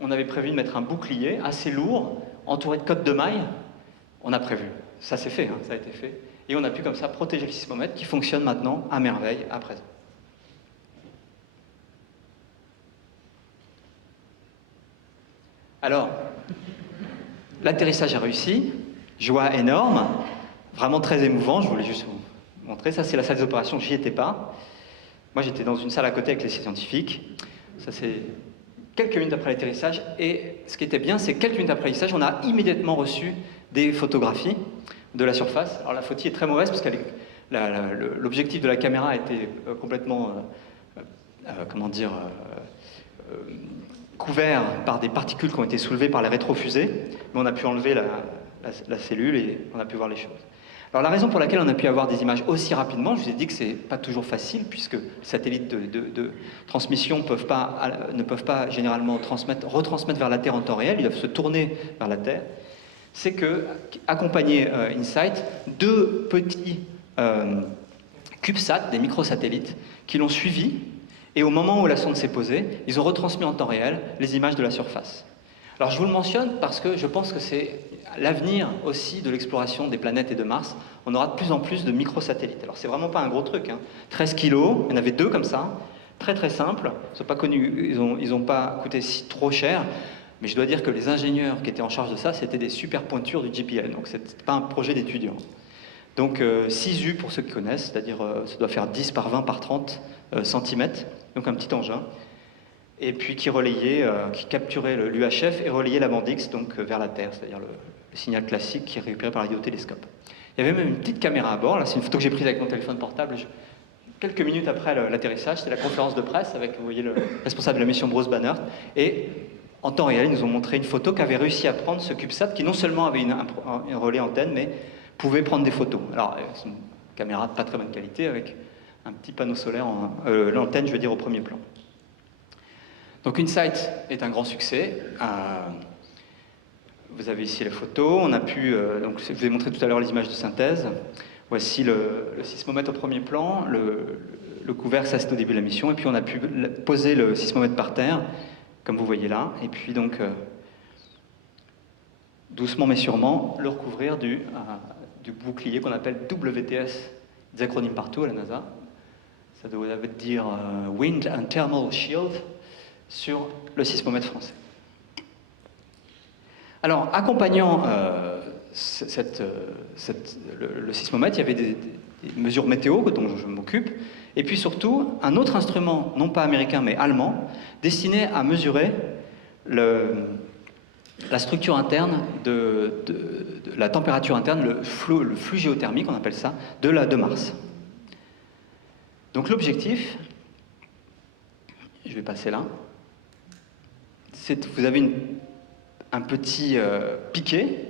on avait prévu de mettre un bouclier assez lourd, entouré de cottes de mailles. On a prévu. Ça s'est fait, hein, ça a été fait. Et on a pu comme ça protéger le sismomètre qui fonctionne maintenant à merveille à présent. Alors, l'atterrissage a réussi, joie énorme, vraiment très émouvant, je voulais juste vous montrer. Ça, c'est la salle des opérations, j'y étais pas. Moi, j'étais dans une salle à côté avec les scientifiques. Ça, c'est quelques minutes après l'atterrissage. Et ce qui était bien, c'est que quelques minutes après l'atterrissage, on a immédiatement reçu des photographies de la surface. Alors, la photo est très mauvaise parce que l'objectif de la caméra a été complètement, couvert par des particules qui ont été soulevées par les rétrofusées, mais on a pu enlever la cellule et on a pu voir les choses. Alors la raison pour laquelle on a pu avoir des images aussi rapidement, je vous ai dit que c'est pas toujours facile, puisque les satellites de transmission ne peuvent pas généralement retransmettre vers la Terre en temps réel, ils doivent se tourner vers la Terre. C'est que, accompagné InSight, 2 petits CubeSat, des microsatellites, qui l'ont suivi. Et au moment où la sonde s'est posée, ils ont retransmis en temps réel les images de la surface. Alors je vous le mentionne parce que je pense que c'est l'avenir aussi de l'exploration des planètes et de Mars. On aura de plus en plus de microsatellites. Alors c'est vraiment pas un gros truc, hein. 13 kilos, il y en avait 2 comme ça, très très simples. Ils sont pas connus, ils ont pas coûté trop cher. Mais je dois dire que les ingénieurs qui étaient en charge de ça, c'était des super pointures du JPL. Donc c'est pas un projet d'étudiant. Donc 6 U pour ceux qui connaissent, c'est-à-dire ça doit faire 10 par 20 par 30 cm, donc un petit engin, et puis qui capturait l'UHF et relayait la bande X donc, vers la Terre, c'est-à-dire le signal classique qui est récupéré par radiotélescope. Il y avait même une petite caméra à bord, là c'est une photo que j'ai prise avec mon téléphone portable, quelques minutes après l'atterrissage, c'était la conférence de presse avec, vous voyez, le responsable de la mission Bruce Banner, et en temps réel, ils nous ont montré une photo qu'avait réussi à prendre ce CubeSat, qui non seulement avait un relais antenne, mais pouvait prendre des photos. Alors, c'est une caméra de pas très bonne qualité, avec un petit panneau solaire, l'antenne, je veux dire, au premier plan. Donc InSight est un grand succès. Vous avez ici la photo. On a pu, donc je vous ai montré tout à l'heure les images de synthèse. Voici le sismomètre au premier plan, le couvercle, ça c'était au début de la mission, et puis on a pu poser le sismomètre par terre, comme vous voyez là, et puis donc doucement mais sûrement le recouvrir du bouclier qu'on appelle WTS, des acronymes partout à la NASA. Ça doit dire Wind and Thermal Shield sur le sismomètre français. Alors, accompagnant le sismomètre, il y avait des mesures météo dont je m'occupe, et puis surtout un autre instrument, non pas américain mais allemand, destiné à mesurer la structure interne de la température interne, le flux géothermique, on appelle ça, de Mars. Donc l'objectif, je vais passer là, c'est vous avez un petit piquet,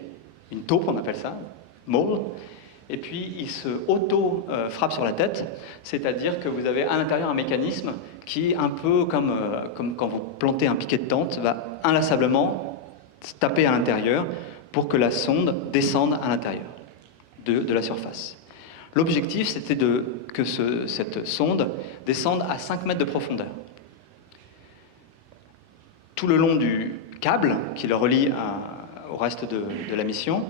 une taupe on appelle ça, mole, et puis il se auto-frappe sur la tête, c'est-à-dire que vous avez à l'intérieur un mécanisme qui, un peu comme quand vous plantez un piquet de tente, va inlassablement se taper à l'intérieur pour que la sonde descende à l'intérieur de la surface. L'objectif, c'était que cette sonde descende à 5 mètres de profondeur. Tout le long du câble qui le relie au reste de la mission,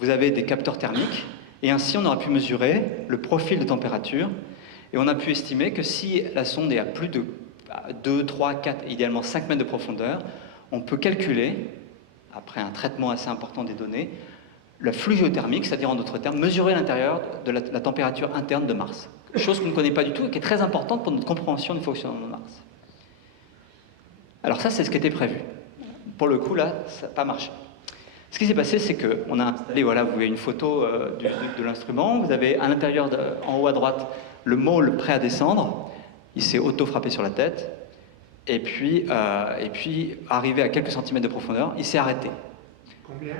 vous avez des capteurs thermiques, et ainsi on aura pu mesurer le profil de température, et on a pu estimer que si la sonde est à plus de 2, 3, 4, idéalement 5 mètres de profondeur, on peut calculer, après un traitement assez important des données, le flux géothermique, c'est-à-dire en d'autres termes, mesurer l'intérieur de la température interne de Mars. Chose qu'on ne connaît pas du tout et qui est très importante pour notre compréhension du fonctionnement de Mars. Alors ça, c'est ce qui était prévu. Pour le coup, là, ça n'a pas marché. Ce qui s'est passé, c'est qu'on a installé, voilà, vous voyez une photo de l'instrument, vous avez à l'intérieur, en haut à droite, le môle prêt à descendre, il s'est auto-frappé sur la tête, et puis arrivé à quelques centimètres de profondeur, il s'est arrêté. Combien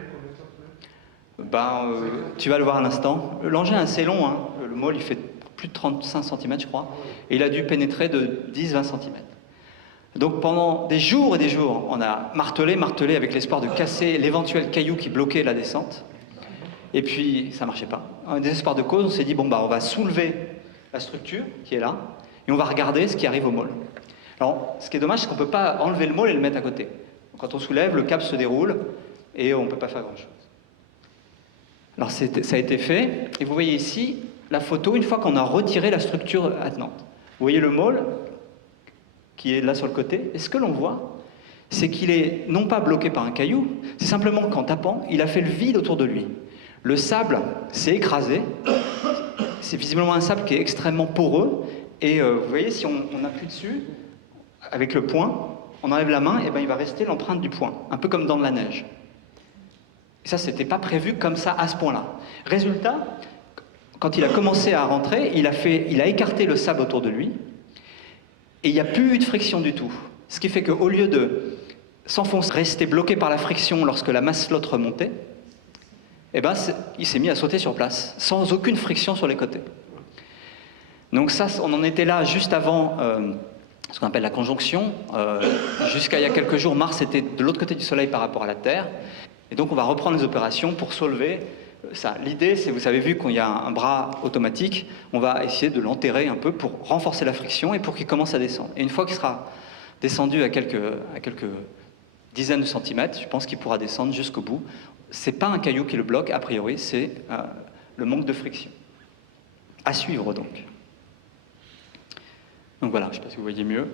centimètres? Tu vas le voir à l'instant. L'engin est assez long, hein. Le môle il fait plus de 35 cm je crois, et il a dû pénétrer de 10-20 cm. Donc pendant des jours et des jours, on a martelé avec l'espoir de casser l'éventuel caillou qui bloquait la descente, et puis ça ne marchait pas. En désespoir de cause, on s'est dit, on va soulever la structure qui est là, et on va regarder ce qui arrive au môle. Alors, ce qui est dommage, c'est qu'on ne peut pas enlever le môle et le mettre à côté. Quand on soulève, le câble se déroule, et on ne peut pas faire grand-chose. Alors ça a été fait, et vous voyez ici la photo une fois qu'on a retiré la structure attenante. Vous voyez le môle qui est là sur le côté, et ce que l'on voit, c'est qu'il est non pas bloqué par un caillou, c'est simplement qu'en tapant, il a fait le vide autour de lui. Le sable s'est écrasé, c'est visiblement un sable qui est extrêmement poreux, et vous voyez, si on appuie dessus, avec le poing, on enlève la main, et il va rester l'empreinte du poing, un peu comme dans de la neige. Et ça, c'était pas prévu comme ça, à ce point-là. Résultat, quand il a commencé à rentrer, il a écarté le sable autour de lui, et il n'y a plus eu de friction du tout. Ce qui fait qu'au lieu de s'enfoncer, rester bloqué par la friction lorsque la masse flotte remontait, il s'est mis à sauter sur place, sans aucune friction sur les côtés. Donc ça, on en était là juste avant ce qu'on appelle la conjonction. Jusqu'à il y a quelques jours, Mars était de l'autre côté du Soleil par rapport à la Terre. Et donc on va reprendre les opérations pour soulever ça. L'idée, c'est, vous avez vu qu'il y a un bras automatique, on va essayer de l'enterrer un peu pour renforcer la friction et pour qu'il commence à descendre. Et une fois qu'il sera descendu à quelques dizaines de centimètres, je pense qu'il pourra descendre jusqu'au bout. C'est pas un caillou qui le bloque, a priori, c'est le manque de friction. À suivre donc. Donc voilà, je ne sais pas si vous voyez mieux.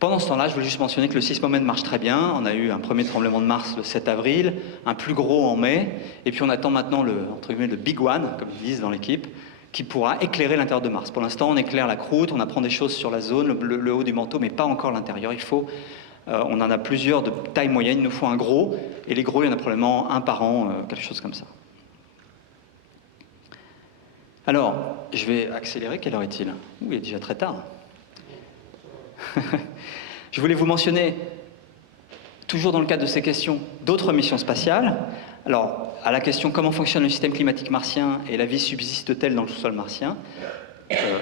Pendant ce temps-là, je voulais juste mentionner que le sismomètre marche très bien. On a eu un premier tremblement de Mars le 7 avril, un plus gros en mai, et puis on attend maintenant entre guillemets, le Big One, comme ils disent dans l'équipe, qui pourra éclairer l'intérieur de Mars. Pour l'instant, on éclaire la croûte, on apprend des choses sur la zone, le haut du manteau, mais pas encore l'intérieur. On en a plusieurs de taille moyenne, il nous faut un gros, et les gros, il y en a probablement un par an, quelque chose comme ça. Alors, je vais accélérer, quelle heure est-il? Il est déjà très tard. Je voulais vous mentionner, toujours dans le cadre de ces questions, d'autres missions spatiales. Alors, à la question comment fonctionne le système climatique martien et la vie subsiste-t-elle dans le sous-sol martien,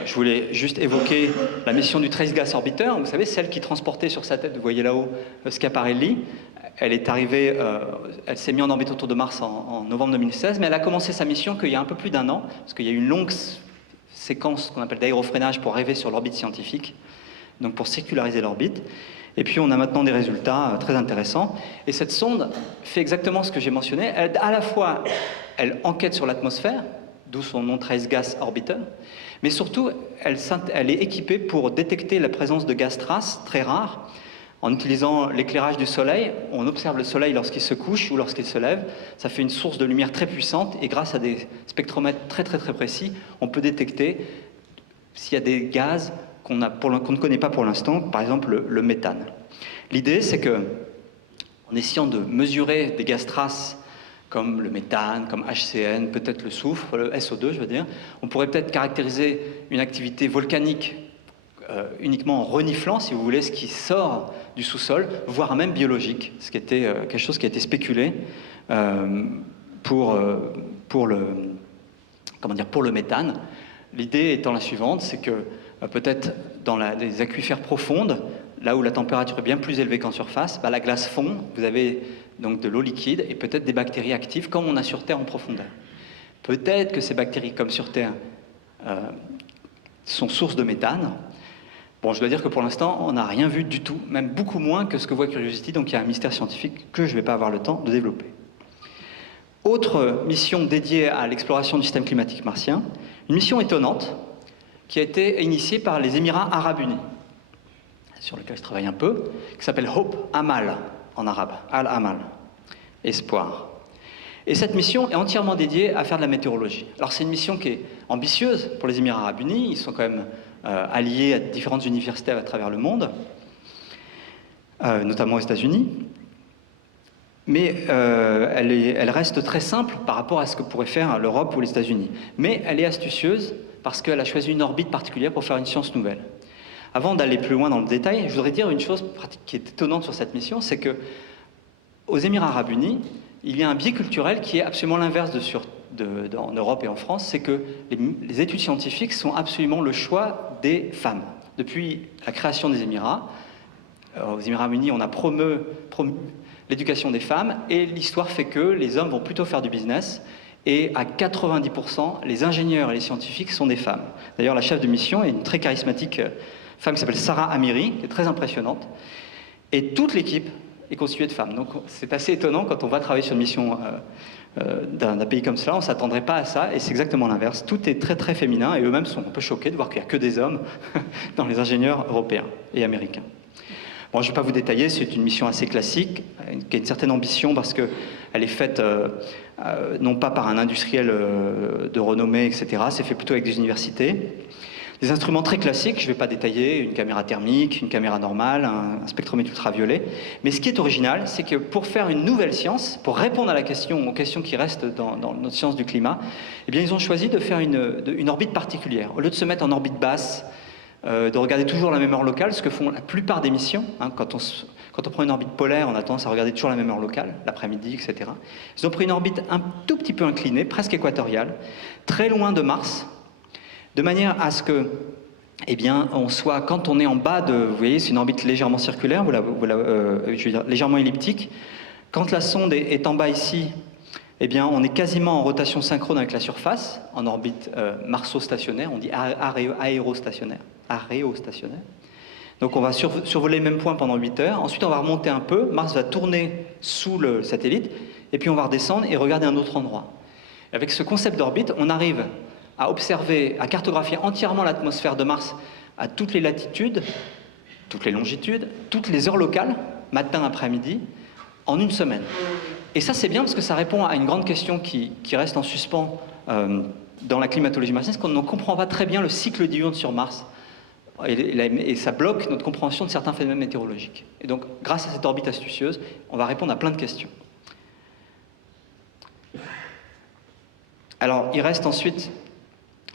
je voulais juste évoquer la mission du Trace Gas Orbiter, vous savez, celle qui transportait sur sa tête, vous voyez là-haut, Schiaparelli. Elle est arrivée, elle s'est mise en orbite autour de Mars en novembre 2016, mais elle a commencé sa mission qu'il y a un peu plus d'un an, parce qu'il y a eu une longue séquence qu'on appelle d'aérofreinage pour arriver sur l'orbite scientifique, donc pour séculariser l'orbite. Et puis on a maintenant des résultats très intéressants. Et cette sonde fait exactement ce que j'ai mentionné. À la fois, elle enquête sur l'atmosphère, d'où son nom Trace Gas Orbiter, mais surtout, elle est équipée pour détecter la présence de gaz traces très rares En utilisant l'éclairage du soleil, on observe le soleil lorsqu'il se couche ou lorsqu'il se lève. Ça fait une source de lumière très puissante et grâce à des spectromètres très précis, on peut détecter s'il y a des gaz qu'on ne connaît pas pour l'instant, par exemple le méthane. L'idée, c'est que, en essayant de mesurer des gaz traces comme le méthane, comme HCN, peut-être le soufre, le SO2, je veux dire, on pourrait peut-être caractériser une activité volcanique uniquement en reniflant, si vous voulez, ce qui sort du sous-sol, voire même biologique, ce qui était quelque chose qui a été spéculé pour le méthane. L'idée étant la suivante, c'est que peut-être dans les aquifères profondes, là où la température est bien plus élevée qu'en surface, la glace fond, vous avez donc de l'eau liquide et peut-être des bactéries actives comme on a sur Terre en profondeur. Peut-être que ces bactéries, comme sur Terre, sont source de méthane. Bon, je dois dire que pour l'instant, on n'a rien vu du tout, même beaucoup moins que ce que voit Curiosity, donc il y a un mystère scientifique que je ne vais pas avoir le temps de développer. Autre mission dédiée à l'exploration du système climatique martien, une mission étonnante qui a été initiée par les Émirats arabes unis, sur lequel je travaille un peu, qui s'appelle Hope Amal en arabe, Al-Amal, espoir. Et cette mission est entièrement dédiée à faire de la météorologie. Alors c'est une mission qui est ambitieuse pour les Émirats arabes unis, ils sont quand même alliés à différentes universités à travers le monde, notamment aux États-Unis. Mais elle reste très simple par rapport à ce que pourrait faire l'Europe ou les États-Unis. Mais elle est astucieuse parce qu'elle a choisi une orbite particulière pour faire une science nouvelle. Avant d'aller plus loin dans le détail, je voudrais dire une chose qui est étonnante sur cette mission, c'est que aux Émirats arabes unis, il y a un biais culturel qui est absolument l'inverse en Europe et en France, c'est que les études scientifiques sont absolument le choix des femmes. Depuis la création des Émirats, aux Émirats unis, on a promu l'éducation des femmes, et l'histoire fait que les hommes vont plutôt faire du business, et à 90%, les ingénieurs et les scientifiques sont des femmes. D'ailleurs, la chef de mission est une très charismatique femme qui s'appelle Sarah Amiri, qui est très impressionnante, et toute l'équipe est constituée de femmes. Donc c'est assez étonnant quand on va travailler sur une mission d'un pays comme cela, on ne s'attendrait pas à ça, et c'est exactement l'inverse. Tout est très féminin, et eux-mêmes sont un peu choqués de voir qu'il n'y a que des hommes dans les ingénieurs européens et américains. Bon, je ne vais pas vous détailler, c'est une mission assez classique, qui a une certaine ambition parce qu'elle est faite non pas par un industriel de renommée, etc., c'est fait plutôt avec des universités. Des instruments très classiques, je ne vais pas détailler, une caméra thermique, une caméra normale, un spectromètre ultraviolet. Mais ce qui est original, c'est que pour faire une nouvelle science, pour répondre aux questions qui restent dans notre science du climat, eh bien, ils ont choisi de faire une orbite particulière. Au lieu de se mettre en orbite basse, de regarder toujours la même heure locale, ce que font la plupart des missions. Quand on prend une orbite polaire, on a tendance à regarder toujours la même heure locale, l'après-midi, etc. Ils ont pris une orbite un tout petit peu inclinée, presque équatoriale, très loin de Mars, de manière à ce que, eh bien, on soit, quand on est en bas de, vous voyez, c'est une orbite légèrement circulaire, je veux dire légèrement elliptique. Quand la sonde est en bas ici, eh bien, on est quasiment en rotation synchrone avec la surface, en orbite marso-stationnaire, on dit aérostationnaire. Donc on va survoler le même point pendant 8 heures, ensuite on va remonter un peu, Mars va tourner sous le satellite, et puis on va redescendre et regarder un autre endroit. Et avec ce concept d'orbite, on arrive à observer, à cartographier entièrement l'atmosphère de Mars à toutes les latitudes, toutes les longitudes, toutes les heures locales, matin, après-midi, en une semaine. Et ça, c'est bien parce que ça répond à une grande question qui reste en suspens dans la climatologie martienne, c'est qu'on ne comprend pas très bien le cycle diurne sur Mars. Et ça bloque notre compréhension de certains phénomènes météorologiques. Et donc, grâce à cette orbite astucieuse, on va répondre à plein de questions. Alors, il reste ensuite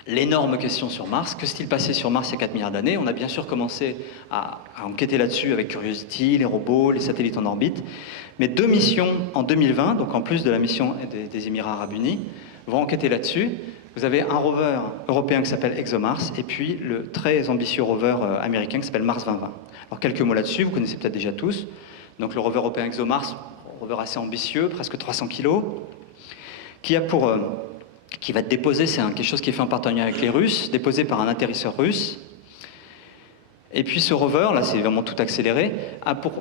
l'énorme question sur Mars. Que s'est-il passé sur Mars il y a 4 milliards d'années? On a bien sûr commencé à enquêter là-dessus avec Curiosity, les robots, les satellites en orbite. Mais 2 missions en 2020, donc en plus de la mission des Émirats arabes unis, vont enquêter là-dessus. Vous avez un rover européen qui s'appelle ExoMars, et puis le très ambitieux rover américain qui s'appelle Mars 2020. Alors quelques mots là-dessus, vous connaissez peut-être déjà tous. Donc le rover européen ExoMars, un rover assez ambitieux, presque 300 kg, qui va être déposé, c'est quelque chose qui est fait en partenariat avec les Russes, déposé par un atterrisseur russe. Et puis ce rover, là c'est vraiment tout accéléré, a pour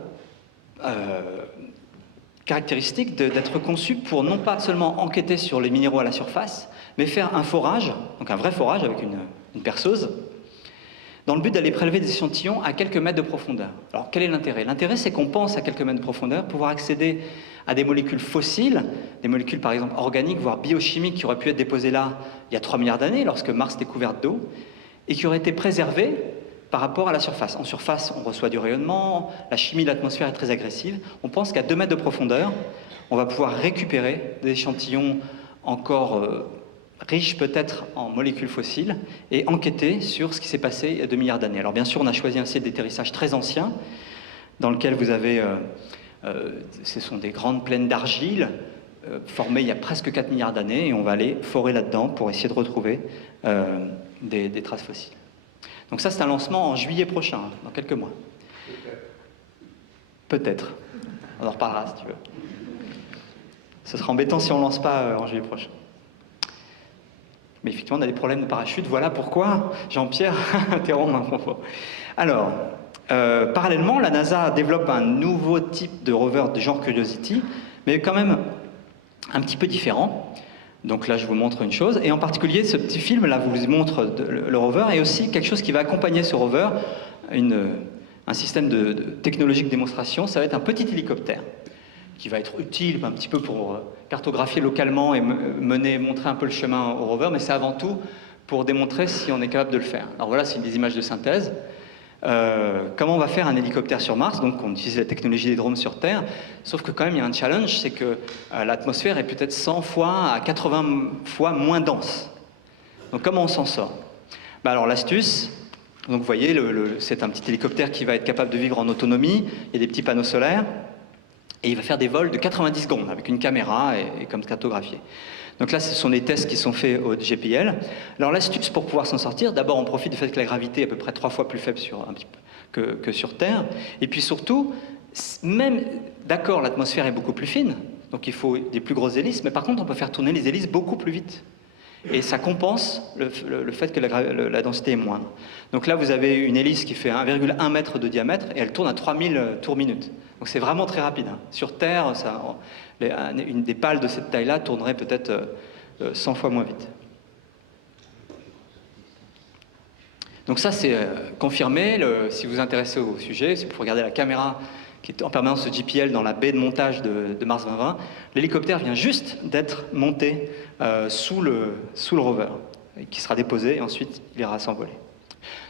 caractéristique d'être conçu pour non pas seulement enquêter sur les minéraux à la surface, mais faire un forage, donc un vrai forage avec une perceuse, dans le but d'aller prélever des échantillons à quelques mètres de profondeur. Alors quel est l'intérêt? L'intérêt, c'est qu'on pense à quelques mètres de profondeur, pouvoir accéder à des molécules fossiles, des molécules par exemple organiques, voire biochimiques, qui auraient pu être déposées là il y a 3 milliards d'années, lorsque Mars était couverte d'eau, et qui auraient été préservées par rapport à la surface. En surface, on reçoit du rayonnement, la chimie de l'atmosphère est très agressive. On pense qu'à 2 mètres de profondeur, on va pouvoir récupérer des échantillons encore riches peut-être en molécules fossiles et enquêter sur ce qui s'est passé il y a 2 milliards d'années. Alors bien sûr, on a choisi un site d'atterrissage très ancien, dans lequel vous avez, ce sont des grandes plaines d'argile, formées il y a presque 4 milliards d'années, et on va aller forer là-dedans pour essayer de retrouver des traces fossiles. Donc ça, c'est un lancement en juillet prochain, dans quelques mois. Peut-être. On en reparlera si tu veux. Ce sera embêtant si on ne lance pas en juillet prochain. Mais effectivement, on a des problèmes de parachute. Voilà pourquoi Jean-Pierre interrompt ma propos. Alors, parallèlement, la NASA développe un nouveau type de rover de genre Curiosity, mais quand même un petit peu différent. Donc là, je vous montre une chose. Et en particulier, ce petit film-là vous montre le rover, et aussi quelque chose qui va accompagner ce rover, un système de technologique démonstration. Ça va être un petit hélicoptère qui va être utile un petit peu pour cartographier localement et montrer un peu le chemin au rover, mais c'est avant tout pour démontrer si on est capable de le faire. Alors voilà, c'est des images de synthèse. Comment on va faire un hélicoptère sur Mars? Donc on utilise la technologie des drones sur Terre, sauf que quand même il y a un challenge, c'est que l'atmosphère est peut-être 100 fois à 80 fois moins dense. Donc comment on s'en sort? Alors l'astuce, donc vous voyez, c'est un petit hélicoptère qui va être capable de vivre en autonomie, il y a des petits panneaux solaires, et il va faire des vols de 90 secondes avec une caméra et comme cartographié. Donc là, ce sont des tests qui sont faits au JPL. Alors l'astuce pour pouvoir s'en sortir, d'abord on profite du fait que la gravité est à peu près 3 fois plus faible que sur Terre. Et puis surtout, même, d'accord, l'atmosphère est beaucoup plus fine, donc il faut des plus grosses hélices, mais par contre on peut faire tourner les hélices beaucoup plus vite. Et ça compense le fait que la densité est moindre. Donc là, vous avez une hélice qui fait 1,1 mètre de diamètre et elle tourne à 3000 tours minute. Donc c'est vraiment très rapide. Sur Terre, une des pales de cette taille-là tournerait peut-être 100 fois moins vite. Donc ça, c'est confirmé. Si vous vous intéressez au sujet, si vous regardez la caméra qui est en permanence de JPL dans la baie de montage de Mars 2020, l'hélicoptère vient juste d'être monté sous le rover, qui sera déposé et ensuite il ira s'envoler.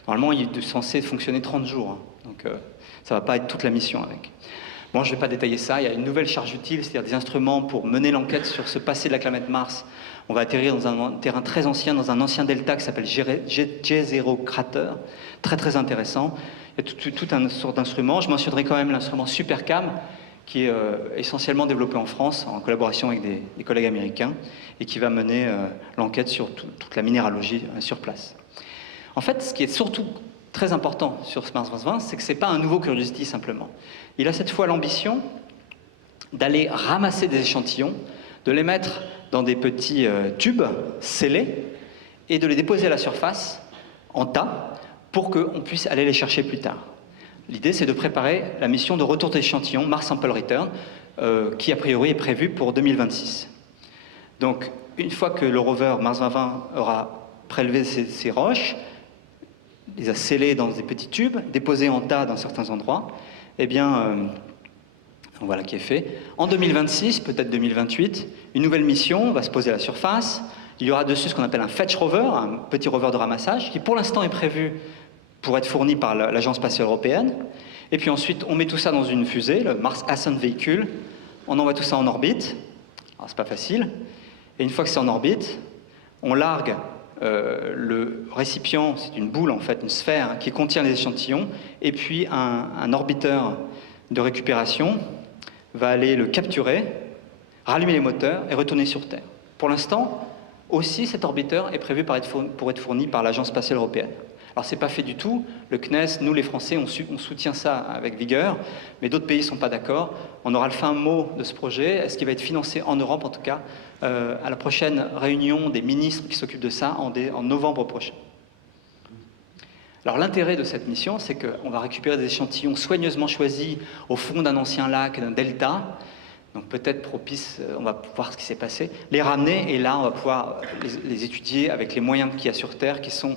Normalement, il est censé fonctionner 30 jours, hein, donc ça ne va pas être toute la mission avec. Bon, je ne vais pas détailler ça, il y a une nouvelle charge utile, c'est-à-dire des instruments pour mener l'enquête sur ce passé de la planète Mars. On va atterrir dans un terrain très ancien, dans un ancien delta qui s'appelle J0 Crater, très très intéressant. Il y a toute une sorte d'instrument. Je mentionnerai quand même l'instrument SuperCam, qui est essentiellement développé en France, en collaboration avec des collègues américains, et qui va mener l'enquête sur toute la minéralogie sur place. En fait, ce qui est surtout très important sur ce Mars 2020, c'est que ce n'est pas un nouveau Curiosity simplement. Il a cette fois l'ambition d'aller ramasser des échantillons, de les mettre dans des petits tubes scellés et de les déposer à la surface en tas pour qu'on puisse aller les chercher plus tard. L'idée, c'est de préparer la mission de retour d'échantillons Mars Sample Return, qui a priori est prévue pour 2026. Donc, une fois que le rover Mars 2020 aura prélevé ces roches, les a scellées dans des petits tubes, déposées en tas dans certains endroits, eh bien, voilà qui est fait. En 2026, peut-être 2028, une nouvelle mission va se poser à la surface. Il y aura dessus ce qu'on appelle un fetch rover, un petit rover de ramassage, qui pour l'instant est prévu pour être fourni par l'Agence spatiale européenne. Et puis ensuite, on met tout ça dans une fusée, le Mars Ascent Vehicle. On envoie tout ça en orbite. Alors, c'est pas facile. Et une fois que c'est en orbite, on largue le récipient, c'est une boule en fait, une sphère, hein, qui contient les échantillons, et puis un orbiteur de récupération va aller le capturer, rallumer les moteurs et retourner sur Terre. Pour l'instant, aussi cet orbiteur est prévu pour être fourni par l'Agence spatiale européenne. Alors c'est pas fait du tout, le CNES, nous les Français, on soutient ça avec vigueur, mais d'autres pays ne sont pas d'accord. On aura le fin mot de ce projet, est-ce qu'il va être financé en Europe en tout cas, à la prochaine réunion des ministres qui s'occupent de ça en novembre prochain. Alors l'intérêt de cette mission, c'est qu'on va récupérer des échantillons soigneusement choisis au fond d'un ancien lac, d'un delta, donc peut-être propice, on va voir ce qui s'est passé, les ramener, et là on va pouvoir les étudier avec les moyens qu'il y a sur Terre qui sont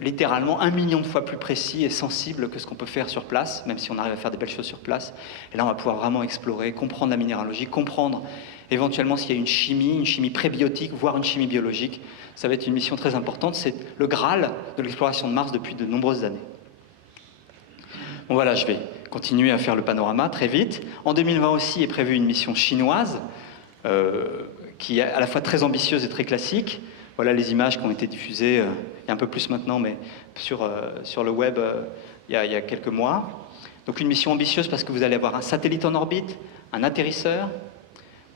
littéralement 1 million de fois plus précis et sensible que ce qu'on peut faire sur place, même si on arrive à faire des belles choses sur place. Et là, on va pouvoir vraiment explorer, comprendre la minéralogie, comprendre éventuellement s'il y a une chimie prébiotique, voire une chimie biologique. Ça va être une mission très importante. C'est le Graal de l'exploration de Mars depuis de nombreuses années. Bon voilà, je vais continuer à faire le panorama très vite. En 2020 aussi est prévue une mission chinoise qui est à la fois très ambitieuse et très classique. Voilà les images qui ont été diffusées, il y a un peu plus maintenant, mais sur le web il y a quelques mois. Donc une mission ambitieuse parce que vous allez avoir un satellite en orbite, un atterrisseur.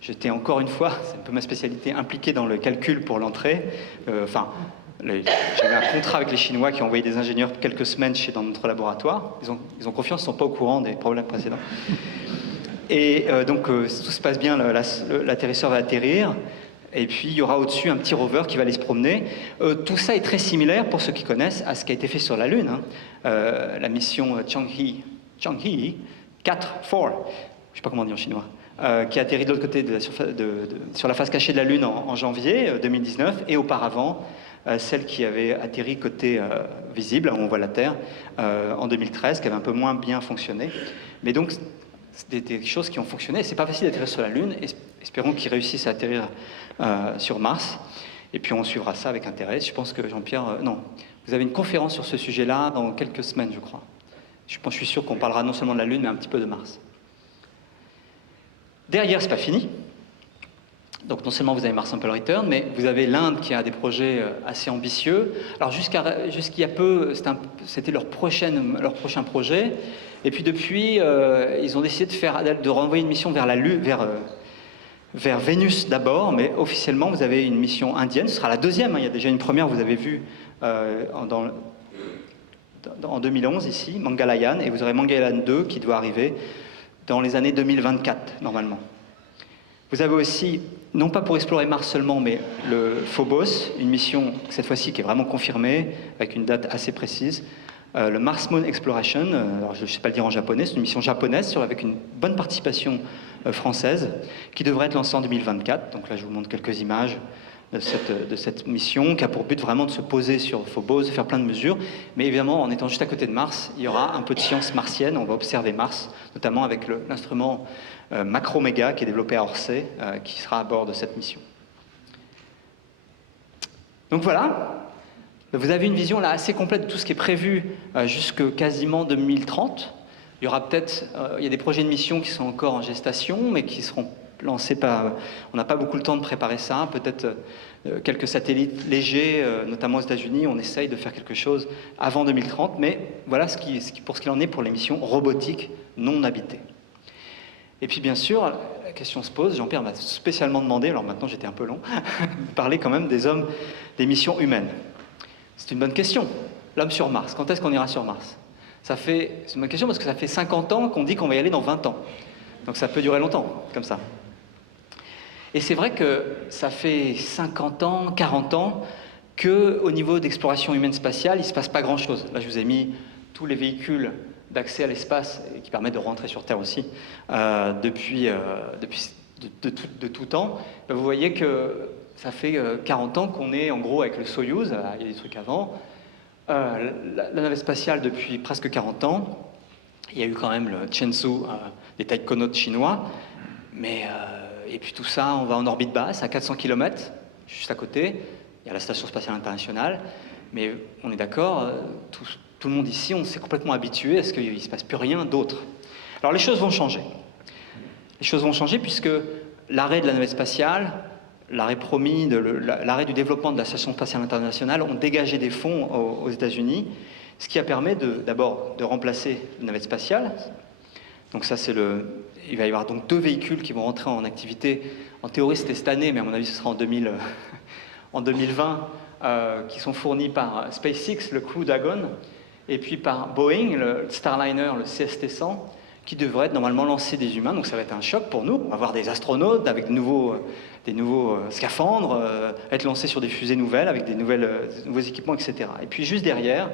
J'étais encore une fois, c'est un peu ma spécialité, impliqué dans le calcul pour l'entrée. J'avais un contrat avec les Chinois qui ont envoyé des ingénieurs quelques semaines dans notre laboratoire. Ils ont confiance, ils ne sont pas au courant des problèmes précédents. Et donc tout se passe bien, l'atterrisseur va atterrir. Et puis il y aura au-dessus un petit rover qui va aller se promener. Tout ça est très similaire, pour ceux qui connaissent, à ce qui a été fait sur la Lune. La mission Chang'e 4, je ne sais pas comment on dit en chinois, qui a atterri de l'autre côté sur la face cachée de la Lune en janvier 2019, et auparavant celle qui avait atterri côté visible, là où on voit la Terre, en 2013, qui avait un peu moins bien fonctionné. Mais donc, c'est des choses qui ont fonctionné. C'est pas facile d'atterrir sur la Lune. Espérons qu'ils réussissent à atterrir sur Mars. Et puis on suivra ça avec intérêt. Je pense que Jean-Pierre... non, vous avez une conférence sur ce sujet-là dans quelques semaines, je crois. Je suis sûr qu'on parlera non seulement de la Lune, mais un petit peu de Mars. Derrière, c'est pas fini. Donc non seulement vous avez Mars Sample Return, mais vous avez l'Inde qui a des projets assez ambitieux. Alors jusqu'il y a peu, c'était leur prochain projet. Et puis depuis, ils ont décidé de renvoyer une mission vers vers Vénus d'abord, mais officiellement vous avez une mission indienne. Ce sera la deuxième. Il y a déjà une première, vous avez vu en 2011 ici, Mangalyaan, et vous aurez Mangalyaan 2 qui doit arriver dans les années 2024 normalement. Vous avez aussi, non pas pour explorer Mars seulement, mais le Phobos, une mission cette fois-ci qui est vraiment confirmée, avec une date assez précise. Le Mars Moon Exploration, alors je ne sais pas le dire en japonais, c'est une mission japonaise avec une bonne participation française, qui devrait être lancée en 2024. Donc là, je vous montre quelques images de cette mission, qui a pour but vraiment de se poser sur Phobos, de faire plein de mesures. Mais évidemment, en étant juste à côté de Mars, il y aura un peu de science martienne. On va observer Mars, notamment avec l'instrument Macroméga qui est développé à Orsay, qui sera à bord de cette mission. Donc voilà, vous avez une vision là assez complète de tout ce qui est prévu jusque quasiment 2030. Il y aura peut-être, il y a des projets de mission qui sont encore en gestation, mais qui seront lancés par... On n'a pas beaucoup le temps de préparer ça, peut-être quelques satellites légers, notamment aux États-Unis, on essaye de faire quelque chose avant 2030, mais voilà pour ce qu'il en est pour les missions robotiques non habitées. Et puis bien sûr, la question se pose, Jean-Pierre m'a spécialement demandé, alors maintenant j'étais un peu long, de parler quand même des missions humaines. C'est une bonne question. L'homme sur Mars, quand est-ce qu'on ira sur Mars ? C'est une bonne question parce que ça fait 50 ans qu'on dit qu'on va y aller dans 20 ans. Donc ça peut durer longtemps, comme ça. Et c'est vrai que ça fait 50 ans, 40 ans, qu'au niveau d'exploration humaine spatiale, il ne se passe pas grand-chose. Là, je vous ai mis tous les véhicules d'accès à l'espace et qui permettent de rentrer sur Terre aussi, depuis de tout temps. Vous voyez que ça fait 40 ans qu'on est en gros avec le Soyouz, il y a des trucs avant, la navette spatiale depuis presque 40 ans. Il y a eu quand même le Shenzhou, des taïkonautes chinois, mais et puis tout ça, on va en orbite basse, à 400 km, juste à côté. Il y a la Station Spatiale Internationale, mais on est d'accord, tout le monde ici, on s'est complètement habitué à ce qu'il ne se passe plus rien d'autre. Alors les choses vont changer. Les choses vont changer puisque l'arrêt de la navette spatiale, l'arrêt promis, l'arrêt du développement de la Station Spatiale Internationale ont dégagé des fonds aux États-Unis, ce qui a permis d'abord de remplacer la navette spatiale. Donc ça, il va y avoir donc 2 véhicules qui vont rentrer en activité. En théorie, c'était cette année, mais à mon avis, ce sera en 2020, qui sont fournis par SpaceX, le Crew Dragon, et puis par Boeing, le Starliner, le CST-100, qui devrait normalement lancer des humains. Donc ça va être un choc pour nous. On va avoir des astronautes avec des nouveaux scaphandres, être lancés sur des fusées nouvelles, avec des nouveaux équipements, etc. Et puis juste derrière,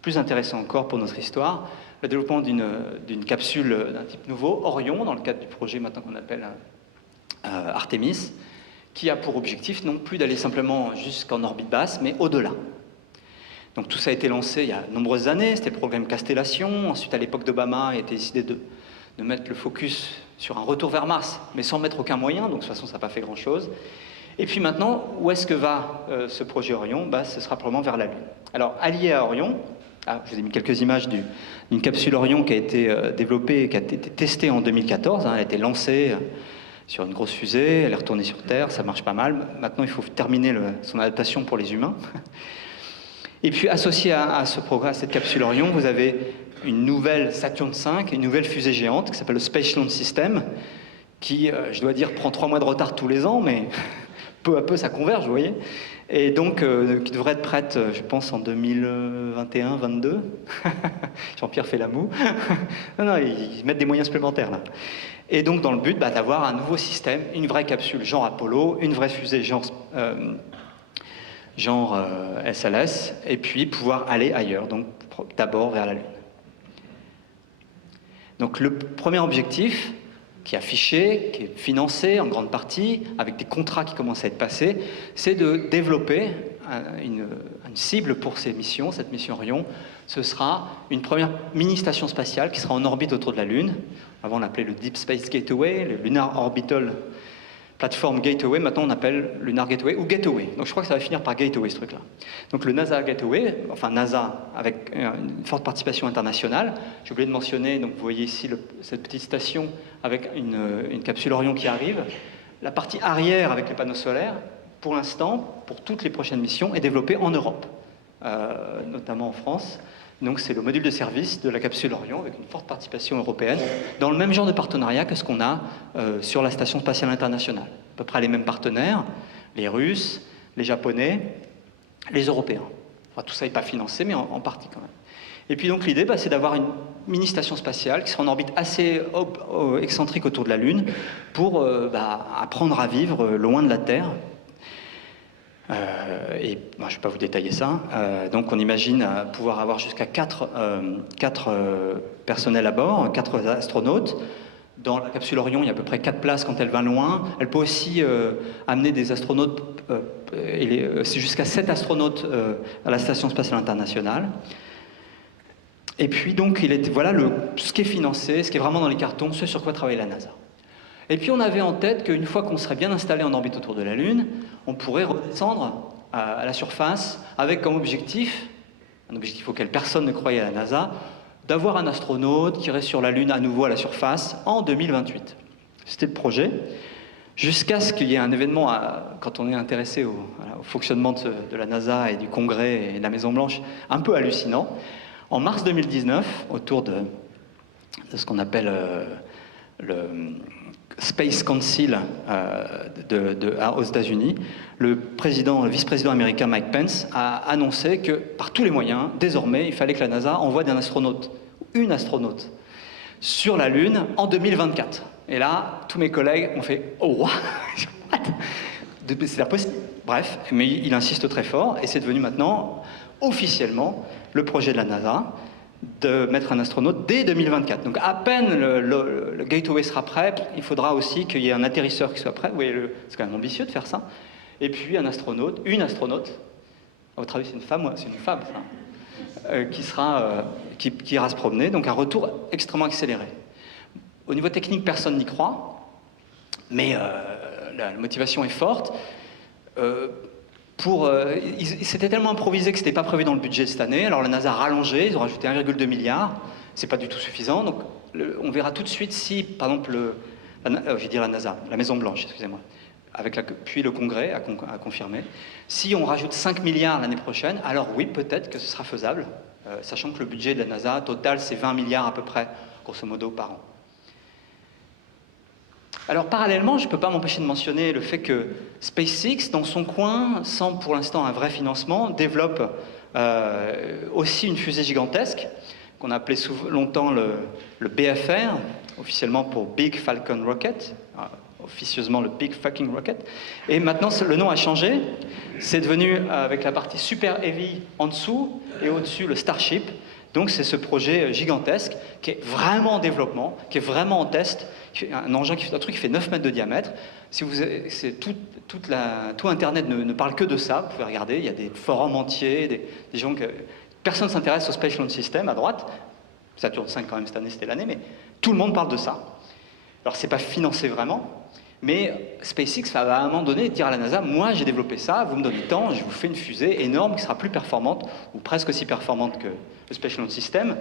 plus intéressant encore pour notre histoire, le développement d'une capsule d'un type nouveau, Orion, dans le cadre du projet maintenant qu'on appelle Artemis, qui a pour objectif non plus d'aller simplement jusqu'en orbite basse, mais au-delà. Donc tout ça a été lancé il y a de nombreuses années, c'était le programme Castellation. Ensuite, à l'époque d'Obama, il a été décidé de mettre le focus sur un retour vers Mars, mais sans mettre aucun moyen, donc de toute façon ça n'a pas fait grand-chose. Et puis maintenant, où est-ce que va ce projet Orion? Ce sera probablement vers la Lune. Alors, allié à Orion, je vous ai mis quelques images d'une capsule Orion qui a été développée, qui a été testée en 2014, elle a été lancée sur une grosse fusée, elle est retournée sur Terre, ça marche pas mal. Maintenant, il faut terminer son adaptation pour les humains. Et puis, associé à ce programme, à cette capsule Orion, vous avez une nouvelle Saturn V, une nouvelle fusée géante qui s'appelle le Space Launch System, qui, je dois dire, prend 3 mois de retard tous les ans, mais peu à peu ça converge, vous voyez. Et donc, qui devrait être prête, je pense, en 2021-22. Jean-Pierre fait la moue. Non, ils mettent des moyens supplémentaires, là. Et donc, dans le but d'avoir un nouveau système, une vraie capsule genre Apollo, une vraie fusée genre SLS, et puis pouvoir aller ailleurs, donc d'abord vers la Lune. Donc le premier objectif, qui est affiché, qui est financé en grande partie, avec des contrats qui commencent à être passés, c'est de développer une cible pour ces missions, cette mission Orion. Ce sera une première mini-station spatiale qui sera en orbite autour de la Lune. Avant, on l'appelait le Deep Space Gateway, le Lunar Orbital Platform Gateway. Maintenant, on appelle Lunar Gateway ou Gateway. Donc, je crois que ça va finir par Gateway, ce truc-là. Donc, le NASA Gateway, enfin NASA avec une forte participation internationale. J'ai oublié de mentionner, donc vous voyez ici cette petite station avec une capsule Orion qui arrive. La partie arrière avec les panneaux solaires, pour l'instant, pour toutes les prochaines missions, est développée en Europe, notamment en France. Donc c'est le module de service de la capsule Orion avec une forte participation européenne, dans le même genre de partenariat que ce qu'on a sur la Station spatiale internationale. À peu près les mêmes partenaires, les Russes, les Japonais, les Européens. Enfin, tout ça n'est pas financé, mais en partie quand même. Et puis donc l'idée, c'est d'avoir une mini-station spatiale qui sera en orbite assez excentrique autour de la Lune pour apprendre à vivre loin de la Terre. Et je ne vais pas vous détailler ça. Donc on imagine pouvoir avoir jusqu'à 4 personnels à bord, 4 astronautes. Dans la capsule Orion, il y a à peu près 4 places quand elle va loin. Elle peut aussi amener des astronautes, c'est jusqu'à 7 astronautes à la Station spatiale internationale. Et puis donc, voilà ce qui est financé, ce qui est vraiment dans les cartons, ce sur quoi travaille la NASA. Et puis on avait en tête qu'une fois qu'on serait bien installé en orbite autour de la Lune, on pourrait redescendre à la surface avec comme objectif, un objectif auquel personne ne croyait à la NASA, d'avoir un astronaute qui reste sur la Lune à nouveau à la surface en 2028. C'était le projet, jusqu'à ce qu'il y ait un événement, quand on est intéressé au fonctionnement de la NASA et du Congrès et de la Maison-Blanche, un peu hallucinant. En mars 2019, autour de ce qu'on appelle le Space Council aux États-Unis, le vice-président américain Mike Pence a annoncé que par tous les moyens, désormais, il fallait que la NASA envoie une astronaute sur la Lune en 2024. Et là, tous mes collègues ont fait « Oh, what ?» C'est impossible. Bref, mais il insiste très fort, et c'est devenu maintenant, officiellement, le projet de la NASA, de mettre un astronaute dès 2024. Donc à peine le gateway sera prêt, il faudra aussi qu'il y ait un atterrisseur qui soit prêt. Vous voyez, c'est quand même ambitieux de faire ça. Et puis une astronaute, à votre avis c'est une femme, c'est une femme ça, qui ira se promener, donc un retour extrêmement accéléré. Au niveau technique, personne n'y croit, mais la motivation est forte. C'était tellement improvisé que ce n'était pas prévu dans le budget de cette année. Alors la NASA a rallongé, ils ont rajouté 1,2 milliard. C'est pas du tout suffisant. Donc on verra tout de suite si, par exemple, la NASA, la Maison-Blanche, excusez-moi, puis le Congrès a confirmé. Si on rajoute 5 milliards l'année prochaine, alors oui, peut-être que ce sera faisable, sachant que le budget de la NASA total, c'est 20 milliards à peu près, grosso modo, par an. Alors parallèlement, je ne peux pas m'empêcher de mentionner le fait que SpaceX, dans son coin, sans pour l'instant un vrai financement, développe aussi une fusée gigantesque, qu'on a appelée longtemps le BFR, officiellement pour Big Falcon Rocket, officieusement le Big Fucking Rocket. Et maintenant, le nom a changé. C'est devenu, avec la partie Super Heavy en dessous, et au-dessus le Starship. Donc c'est ce projet gigantesque qui est vraiment en développement, qui est vraiment en test, un truc qui fait 9 mètres de diamètre. Si vous, tout Internet ne parle que de ça, vous pouvez regarder, il y a des forums entiers, des gens que... Personne ne s'intéresse au Space Launch System à droite, Saturn V quand même cette année, c'était l'année, mais tout le monde parle de ça. Alors c'est pas financé vraiment, mais SpaceX va à un moment donné dire à la NASA, moi j'ai développé ça, vous me donnez tant, je vous fais une fusée énorme qui sera plus performante, ou presque aussi performante que le Space Launch System,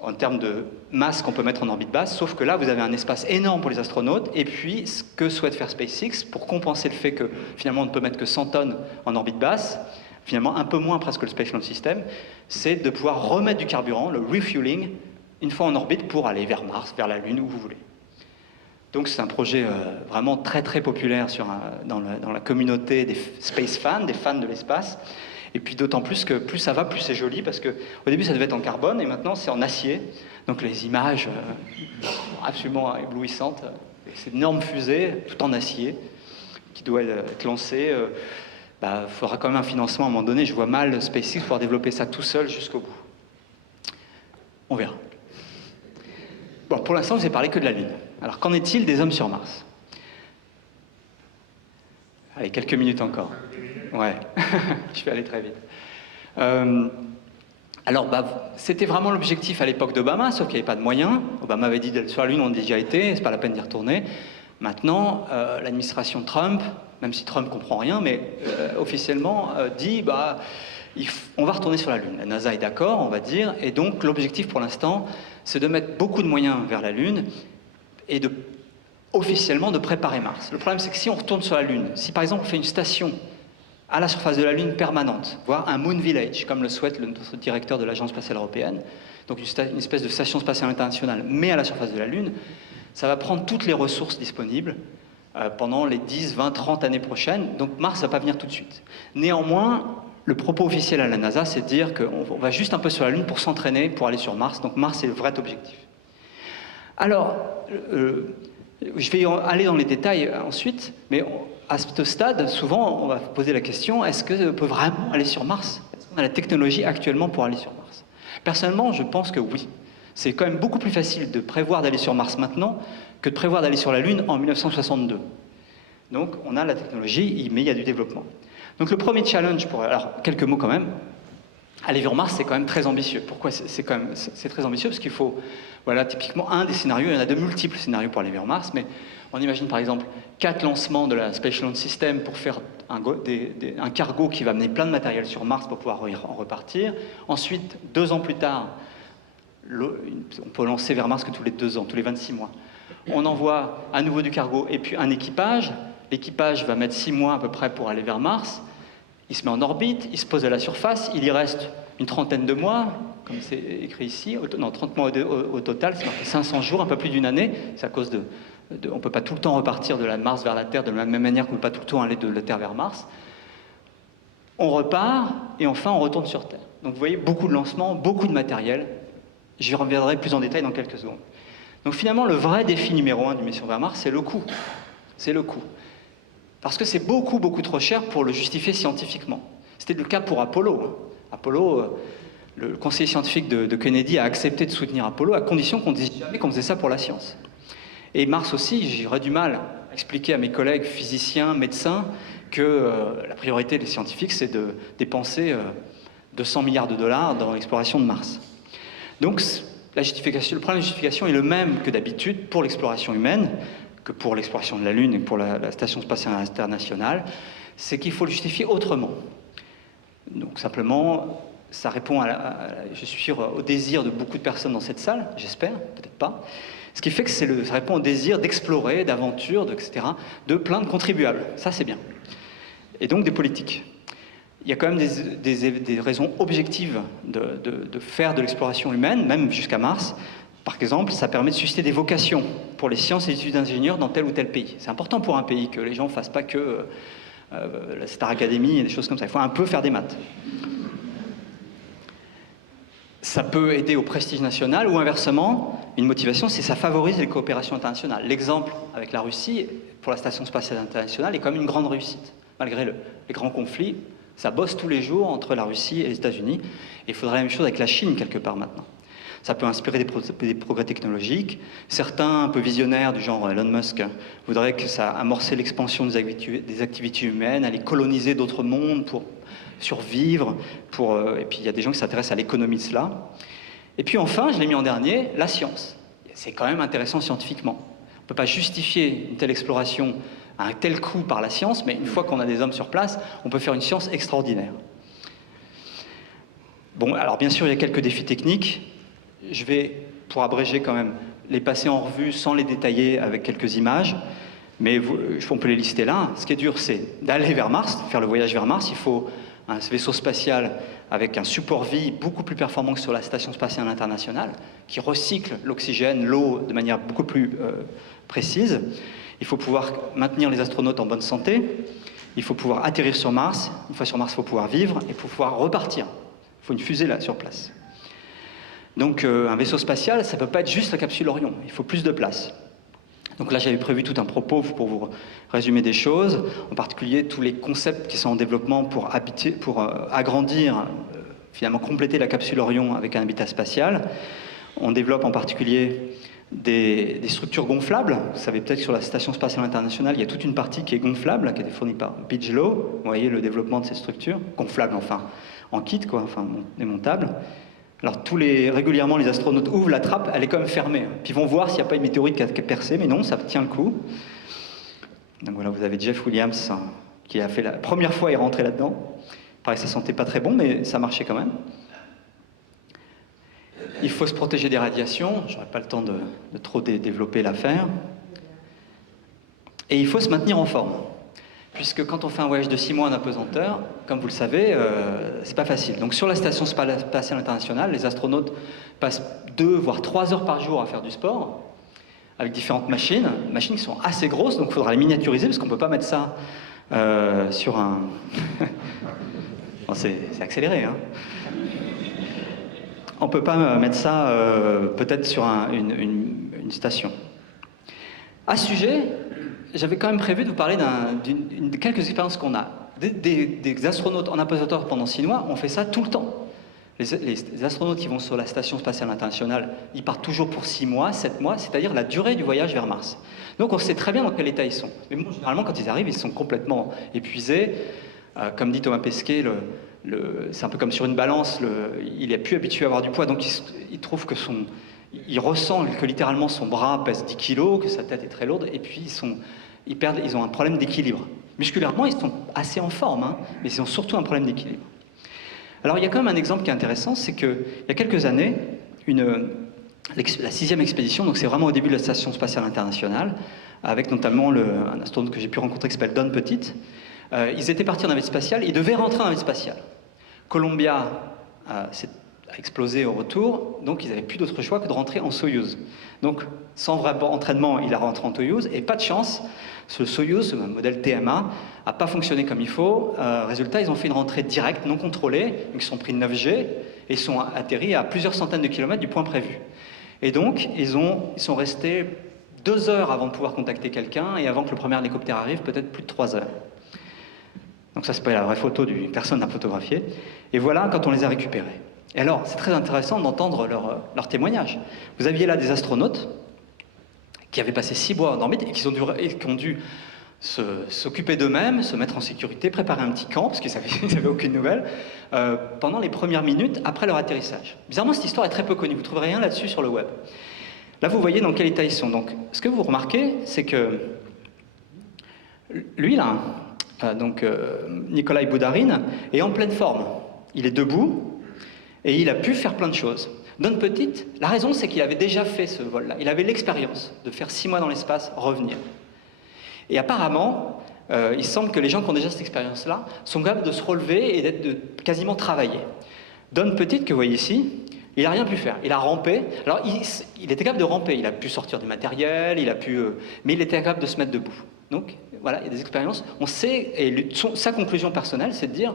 en termes de masse qu'on peut mettre en orbite basse, sauf que là vous avez un espace énorme pour les astronautes, et puis ce que souhaite faire SpaceX, pour compenser le fait que finalement on ne peut mettre que 100 tonnes en orbite basse, finalement un peu moins presque que le Space Launch System, c'est de pouvoir remettre du carburant, le refueling, une fois en orbite pour aller vers Mars, vers la Lune, où vous voulez. Donc c'est un projet vraiment très très populaire dans la communauté des space fans, des fans de l'espace. Et puis d'autant plus que plus ça va, plus c'est joli, parce qu'au début ça devait être en carbone, et maintenant c'est en acier. Donc les images absolument éblouissantes. C'est une énorme fusée, tout en acier, qui doit être lancée. Faudra quand même un financement à un moment donné. Je vois mal SpaceX pouvoir développer ça tout seul jusqu'au bout. On verra. Bon, pour l'instant, je vous ai parlé que de la Lune. Alors, qu'en est-il des hommes sur Mars? Allez, quelques minutes encore. Ouais, je vais aller très vite. C'était vraiment l'objectif à l'époque d'Obama, sauf qu'il n'y avait pas de moyens. Obama avait dit d'aller sur la Lune, on a déjà été, c'est pas la peine d'y retourner. Maintenant, l'administration Trump, même si Trump ne comprend rien, mais officiellement dit on va retourner sur la Lune. La NASA est d'accord, on va dire, et donc l'objectif pour l'instant, c'est de mettre beaucoup de moyens vers la Lune et officiellement de préparer Mars. Le problème, c'est que si on retourne sur la Lune, si par exemple on fait une station à la surface de la Lune permanente, voire un Moon Village, comme le souhaite notre directeur de l'Agence spatiale européenne, donc une espèce de station spatiale internationale, mais à la surface de la Lune, ça va prendre toutes les ressources disponibles pendant les 10, 20, 30 années prochaines, donc Mars ne va pas venir tout de suite. Néanmoins, le propos officiel à la NASA, c'est de dire qu'on va juste un peu sur la Lune pour s'entraîner, pour aller sur Mars, donc Mars est le vrai objectif. Alors, je vais aller dans les détails ensuite, mais à ce stade, souvent, on va poser la question, est-ce qu'on peut vraiment aller sur Mars? Est-ce qu'on a la technologie actuellement pour aller sur Mars? Personnellement, je pense que oui. C'est quand même beaucoup plus facile de prévoir d'aller sur Mars maintenant que de prévoir d'aller sur la Lune en 1962. Donc, on a la technologie, mais il y a du développement. Donc, le premier challenge, alors, quelques mots quand même, aller vers Mars, c'est quand même très ambitieux. Pourquoi c'est très ambitieux? Parce qu'il faut, voilà, typiquement, un des scénarios, il y en a de multiples scénarios pour aller vers Mars, mais on imagine par exemple 4 lancements de la Space Launch System pour faire un cargo qui va amener plein de matériel sur Mars pour pouvoir en repartir. Ensuite, 2 ans plus tard, on peut lancer vers Mars que tous les 2 ans, tous les 26 mois. On envoie à nouveau du cargo et puis un équipage. L'équipage va mettre 6 mois à peu près pour aller vers Mars. Il se met en orbite, il se pose à la surface, il y reste une trentaine de mois, comme c'est écrit ici, 30 mois au total, c'est marqué 500 jours, un peu plus d'une année, c'est à cause on ne peut pas tout le temps repartir de la Mars vers la Terre de la même manière qu'on ne peut pas tout le temps aller de la Terre vers Mars. On repart, et enfin on retourne sur Terre. Donc vous voyez, beaucoup de lancements, beaucoup de matériel, j'y reviendrai plus en détail dans quelques secondes. Donc finalement, le vrai défi numéro 1 d'une mission vers Mars, c'est le coût. C'est le coût. Parce que c'est beaucoup, beaucoup trop cher pour le justifier scientifiquement. C'était le cas pour Apollo. Apollo, le conseiller scientifique de Kennedy a accepté de soutenir Apollo à condition qu'on ne dise jamais qu'on faisait ça pour la science. Et Mars aussi, j'aurais du mal à expliquer à mes collègues physiciens, médecins, que la priorité des scientifiques, c'est de dépenser 200 milliards de dollars dans l'exploration de Mars. Donc, le problème de justification est le même que d'habitude pour l'exploration humaine, que pour l'exploration de la Lune et pour la Station spatiale internationale, c'est qu'il faut le justifier autrement. Donc simplement, ça répond je suis sûr, au désir de beaucoup de personnes dans cette salle, j'espère, peut-être pas. Ce qui fait que ça répond au désir d'explorer, d'aventure, etc., de plein de contribuables. Ça, c'est bien. Et donc des politiques. Il y a quand même des raisons objectives de faire de l'exploration humaine, même jusqu'à Mars. Par exemple, ça permet de susciter des vocations pour les sciences et les études d'ingénieurs dans tel ou tel pays. C'est important pour un pays que les gens ne fassent pas que la Star Academy et des choses comme ça. Il faut un peu faire des maths. Ça peut aider au prestige national ou inversement, une motivation, c'est que ça favorise les coopérations internationales. L'exemple avec la Russie, pour la Station spatiale internationale, est quand même une grande réussite. Malgré les grands conflits, Ça bosse tous les jours entre la Russie et les États-Unis. Et il faudrait la même chose avec la Chine quelque part maintenant. Ça peut inspirer des progrès technologiques. Certains, un peu visionnaires du genre Elon Musk, voudraient que ça amorce l'expansion des activités humaines, aller coloniser d'autres mondes pour survivre. Et puis il y a des gens qui s'intéressent à l'économie de cela. Et puis enfin, je l'ai mis en dernier, la science. C'est quand même intéressant scientifiquement. On ne peut pas justifier une telle exploration à un tel coût par la science, mais une fois qu'on a des hommes sur place, on peut faire une science extraordinaire. Bon, alors bien sûr, il y a quelques défis techniques. Je vais, pour abréger quand même, les passer en revue sans les détailler avec quelques images, mais on peut les lister là. Ce qui est dur, c'est d'aller vers Mars, faire le voyage vers Mars. Il faut un vaisseau spatial avec un support vie beaucoup plus performant que sur la Station spatiale internationale, qui recycle l'oxygène, l'eau de manière beaucoup plus précise. Il faut pouvoir maintenir les astronautes en bonne santé. Il faut pouvoir atterrir sur Mars. Une fois sur Mars, il faut pouvoir vivre et pour pouvoir repartir. Il faut une fusée là, sur place. Donc un vaisseau spatial, ça ne peut pas être juste la capsule Orion, il faut plus de place. Donc là, j'avais prévu tout un propos pour vous résumer des choses, en particulier tous les concepts qui sont en développement pour agrandir, finalement compléter la capsule Orion avec un habitat spatial. On développe en particulier des structures gonflables. Vous savez peut-être que sur la Station spatiale internationale, il y a toute une partie qui est gonflable, qui a été fournie par Bigelow. Vous voyez le développement de ces structures, gonflables enfin, en kit, quoi, enfin démontables. Alors régulièrement, les astronautes ouvrent la trappe, elle est quand même fermée. Puis ils vont voir s'il n'y a pas une météorite qui a percé, mais non, ça tient le coup. Donc voilà, vous avez Jeff Williams qui a fait la première fois, il est rentré là-dedans. Il paraît que ça sentait pas très bon, mais ça marchait quand même. Il faut se protéger des radiations, j'aurai pas le temps de trop développer l'affaire. Et il faut se maintenir en forme. Puisque quand on fait un voyage de 6 mois en apesanteur, comme vous le savez, c'est pas facile. Donc sur la Station spatiale internationale, les astronautes passent 2 voire 3 heures par jour à faire du sport, avec différentes machines qui sont assez grosses, donc il faudra les miniaturiser, parce qu'on ne peut pas mettre ça sur un... Bon, c'est accéléré, hein. On ne peut pas mettre ça peut-être sur une station. À ce sujet, j'avais quand même prévu de vous parler de quelques expériences qu'on a. Des astronautes en apesanteur pendant 6 mois, on fait ça tout le temps. Les astronautes qui vont sur la Station spatiale internationale, ils partent toujours pour 6 mois, 7 mois, c'est-à-dire la durée du voyage vers Mars. Donc on sait très bien dans quel état ils sont. Mais bon, généralement, quand ils arrivent, ils sont complètement épuisés. Comme dit Thomas Pesquet, c'est un peu comme sur une balance, il n'est plus habitué à avoir du poids, donc il trouve que il ressent que littéralement son bras pèse 10 kilos, que sa tête est très lourde, et puis ils ont un problème d'équilibre. Musculairement, ils sont assez en forme, hein, mais ils ont surtout un problème d'équilibre. Alors il y a quand même un exemple qui est intéressant, c'est qu'il y a quelques années, la 6e expédition, donc c'est vraiment au début de la Station spatiale internationale, avec notamment un astronaute que j'ai pu rencontrer qui s'appelle Don Petit. Ils étaient partis en navette spatiale, ils devaient rentrer en navette spatiale. Columbia a explosé au retour, donc ils n'avaient plus d'autre choix que de rentrer en Soyouz. Donc, sans vrai entraînement, il a rentré en Soyouz, et pas de chance, ce Soyouz, ce modèle TMA, n'a pas fonctionné comme il faut. Résultat, ils ont fait une rentrée directe, non contrôlée, ils se sont pris 9G, et ils sont atterris à plusieurs centaines de kilomètres du point prévu. Et donc, ils sont restés 2 heures avant de pouvoir contacter quelqu'un, et avant que le premier hélicoptère arrive, peut-être plus de 3 heures. Donc ça, c'est pas la vraie photo, personne n'a photographié. Et voilà quand on les a récupérés. Et alors, c'est très intéressant d'entendre leur témoignage. Vous aviez là des astronautes qui avaient passé 6 mois en orbite et qui ont dû s'occuper d'eux-mêmes, se mettre en sécurité, préparer un petit camp, parce qu'ils n'avaient aucune nouvelle, pendant les premières minutes après leur atterrissage. Bizarrement, cette histoire est très peu connue. Vous ne trouverez rien là-dessus sur le web. Là, vous voyez dans quel état ils sont. Donc, ce que vous remarquez, c'est que lui, là, Nikolai Boudarine, est en pleine forme. Il est debout et il a pu faire plein de choses. Don Petit, la raison, c'est qu'il avait déjà fait ce vol-là. Il avait l'expérience de faire 6 mois dans l'espace, revenir. Et apparemment, il semble que les gens qui ont déjà cette expérience-là sont capables de se relever et de quasiment travailler. Don Petit, que vous voyez ici, il n'a rien pu faire. Il a rampé. Alors, il était capable de ramper. Il a pu sortir du matériel, mais il était capable de se mettre debout. Donc, voilà, il y a des expériences. On sait, et sa conclusion personnelle, c'est de dire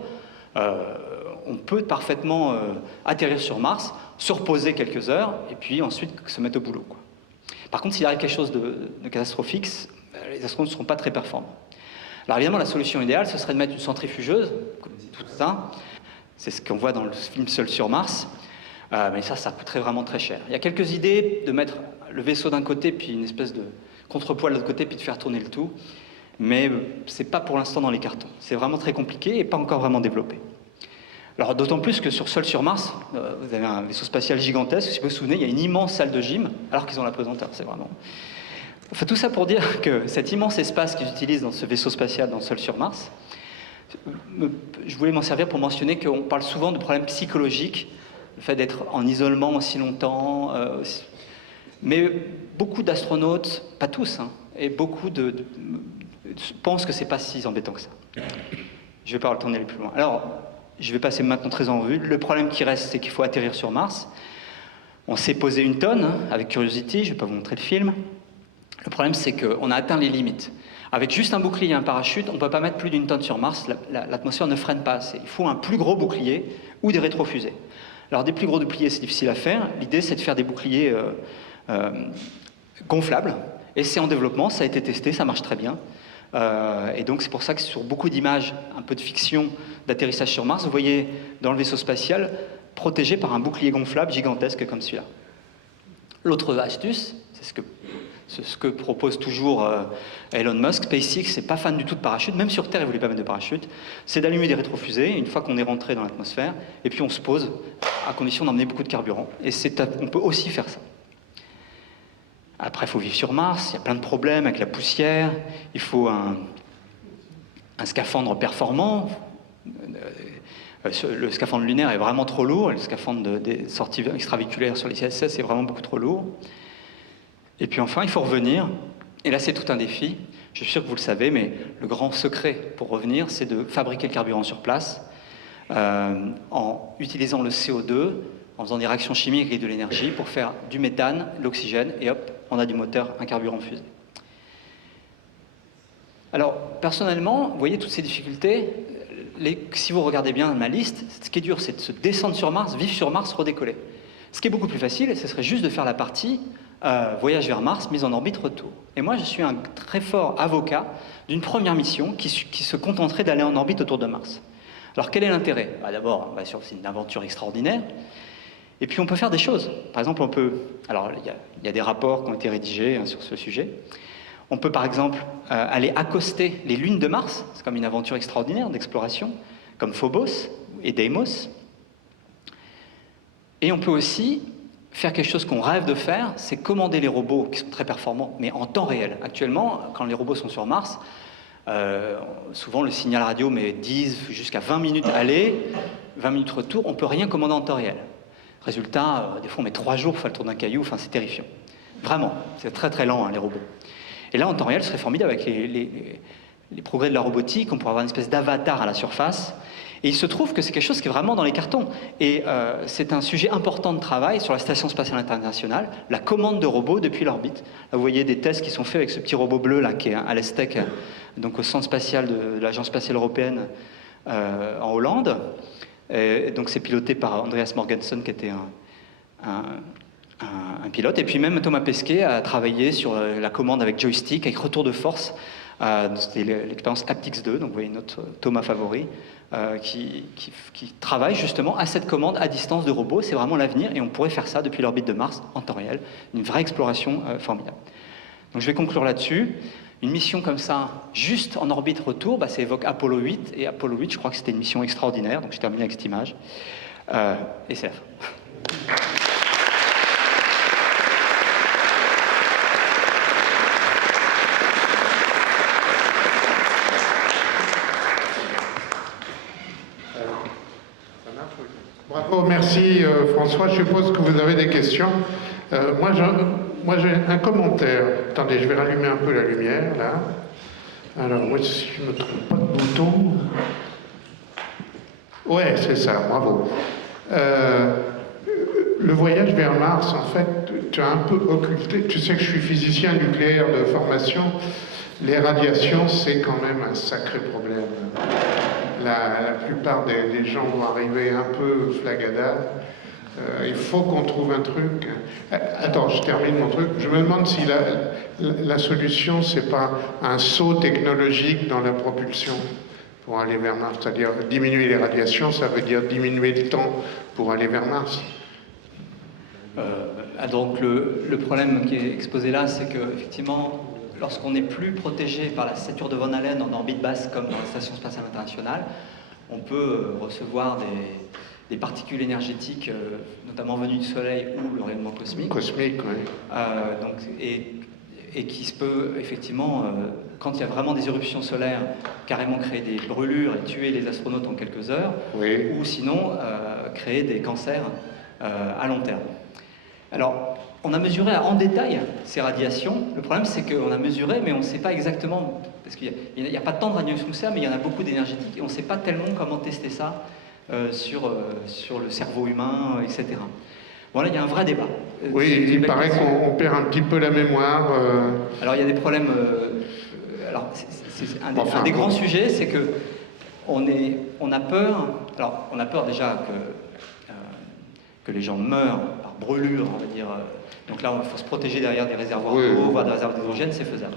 on peut parfaitement atterrir sur Mars, se reposer quelques heures, et puis ensuite se mettre au boulot, quoi. Par contre, s'il arrive quelque chose de catastrophique, les astronautes ne seront pas très performants. Alors évidemment, la solution idéale, ce serait de mettre une centrifugeuse, tout ça. C'est ce qu'on voit dans le film Seul sur Mars. Mais ça coûterait vraiment très cher. Il y a quelques idées de mettre le vaisseau d'un côté, puis une espèce de contrepoids de l'autre côté, puis de faire tourner le tout. Mais ce n'est pas pour l'instant dans les cartons. C'est vraiment très compliqué et pas encore vraiment développé. Alors d'autant plus que sur Seul sur Mars, vous avez un vaisseau spatial gigantesque. Si vous vous souvenez, il y a une immense salle de gym, alors qu'ils ont la pesanteur. C'est vraiment... Enfin, tout ça pour dire que cet immense espace qu'ils utilisent dans ce vaisseau spatial dans Seul sur Mars, je voulais m'en servir pour mentionner qu'on parle souvent de problèmes psychologiques, le fait d'être en isolement aussi longtemps, mais beaucoup d'astronautes, pas tous, hein, et beaucoup pensent que c'est pas si embêtant que ça. Je vais pas retourner aller plus loin. Alors, je vais passer maintenant très en revue. Le problème qui reste, c'est qu'il faut atterrir sur Mars. On s'est posé une tonne, hein, avec Curiosity, je vais pas vous montrer le film. Le problème, c'est qu'on a atteint les limites. Avec juste un bouclier et un parachute, on ne peut pas mettre plus d'une tonne sur Mars, l'atmosphère ne freine pas assez. Il faut un plus gros bouclier ou des rétrofusées. Alors des plus gros boucliers, c'est difficile à faire. L'idée, c'est de faire des boucliers gonflables. Et c'est en développement, ça a été testé, ça marche très bien. Et donc c'est pour ça que sur beaucoup d'images, un peu de fiction d'atterrissage sur Mars, vous voyez dans le vaisseau spatial, protégé par un bouclier gonflable gigantesque comme celui-là. L'autre astuce, c'est ce que propose toujours Elon Musk. SpaceX n'est pas fan du tout de parachute, même sur Terre, il ne voulait pas mettre de parachute. C'est d'allumer des rétrofusées, une fois qu'on est rentré dans l'atmosphère, et puis on se pose, à condition d'emmener beaucoup de carburant. Et on peut aussi faire ça. Après, il faut vivre sur Mars, il y a plein de problèmes avec la poussière, il faut un scaphandre performant. Le scaphandre lunaire est vraiment trop lourd, et le scaphandre des sorties extraviculaires sur les ISS est vraiment beaucoup trop lourd. Et puis enfin, il faut revenir, et là c'est tout un défi, je suis sûr que vous le savez, mais le grand secret pour revenir, c'est de fabriquer le carburant sur place, en utilisant le CO2, en faisant des réactions chimiques avec de l'énergie, pour faire du méthane, de l'oxygène, et hop, on a du moteur, un carburant fusée. Alors, personnellement, vous voyez toutes ces difficultés, si vous regardez bien ma liste, ce qui est dur, c'est de se descendre sur Mars, vivre sur Mars, redécoller. Ce qui est beaucoup plus facile, ce serait juste de faire la partie voyage vers Mars, mise en orbite, retour. Et moi, je suis un très fort avocat d'une première mission qui se contenterait d'aller en orbite autour de Mars. Alors, quel est l'intérêt ? D'abord, c'est une aventure extraordinaire. Et puis, on peut faire des choses. Par exemple, alors, il y a des rapports qui ont été rédigés sur ce sujet. On peut, par exemple, aller accoster les lunes de Mars. C'est comme une aventure extraordinaire d'exploration, comme Phobos et Deimos. Et on peut aussi faire quelque chose qu'on rêve de faire, c'est commander les robots qui sont très performants, mais en temps réel. Actuellement, quand les robots sont sur Mars, souvent le signal radio met 10 jusqu'à 20 minutes aller, 20 minutes retour, on ne peut rien commander en temps réel. Résultat, des fois on met 3 jours pour faire le tour d'un caillou, enfin c'est terrifiant. Vraiment, c'est très très lent, hein, les robots. Et là, en temps réel, ce serait formidable avec les progrès de la robotique, on pourrait avoir une espèce d'avatar à la surface. Et il se trouve que c'est quelque chose qui est vraiment dans les cartons. Et c'est un sujet important de travail sur la Station spatiale internationale, la commande de robots depuis l'orbite. Là, vous voyez des tests qui sont faits avec ce petit robot bleu là, qui est à l'ESTEC, donc au centre spatial de l'Agence spatiale européenne en Hollande. Et donc c'est piloté par Andreas Morgensen, qui était un pilote. Et puis même Thomas Pesquet a travaillé sur la commande avec joystick, avec retour de force. C'était l'expérience Aptix 2, donc vous voyez notre Thomas favori. Qui travaille justement à cette commande à distance de robots. C'est vraiment l'avenir et on pourrait faire ça depuis l'orbite de Mars en temps réel. Une vraie exploration formidable. Donc je vais conclure là-dessus. Une mission comme ça, juste en orbite retour, ça évoque Apollo 8. Et Apollo 8, je crois que c'était une mission extraordinaire. Donc je termine avec cette image. Et c'est la fin. Bravo, merci François. Je suppose que vous avez des questions. Moi, j'ai un commentaire. Attendez, je vais rallumer un peu la lumière, là. Alors, moi, si je ne me trompe pas de bouton... Ouais, c'est ça, bravo. Le voyage vers Mars, en fait, tu as un peu occulté... Tu sais que je suis physicien nucléaire de formation. Les radiations, c'est quand même un sacré problème. La plupart des gens vont arriver un peu flagadades. Il faut qu'on trouve un truc. Attends, je termine mon truc. Je me demande si la solution, c'est pas un saut technologique dans la propulsion pour aller vers Mars. C'est-à-dire diminuer les radiations, ça veut dire diminuer le temps pour aller vers Mars. Donc le problème qui est exposé là, c'est qu'effectivement, lorsqu'on n'est plus protégé par la ceinture de Von Allen en orbite basse comme dans la Station spatiale internationale, on peut recevoir des particules énergétiques, notamment venues du Soleil ou le rayonnement cosmique. Cosmique, oui. Et qui se peut, effectivement, quand il y a vraiment des éruptions solaires, carrément créer des brûlures et tuer les astronautes en quelques heures, oui. Ou sinon créer des cancers à long terme. Alors, on a mesuré en détail ces radiations. Le problème, c'est qu'on a mesuré, mais on ne sait pas exactement, parce qu'il n'y a pas tant de radiations que ça, mais il y en a beaucoup d'énergétiques, et on ne sait pas tellement comment tester ça sur le cerveau humain, etc. Bon, là, il y a un vrai débat. Oui, il paraît qu'on perd un petit peu la mémoire. Alors, il y a des problèmes... un des grands sujets, c'est que on a peur... Alors, on a peur déjà que les gens meurent par brûlure, on va dire. Donc là, il faut se protéger derrière des réservoirs d'eau, voire des réservoirs d'hydrogène, c'est faisable.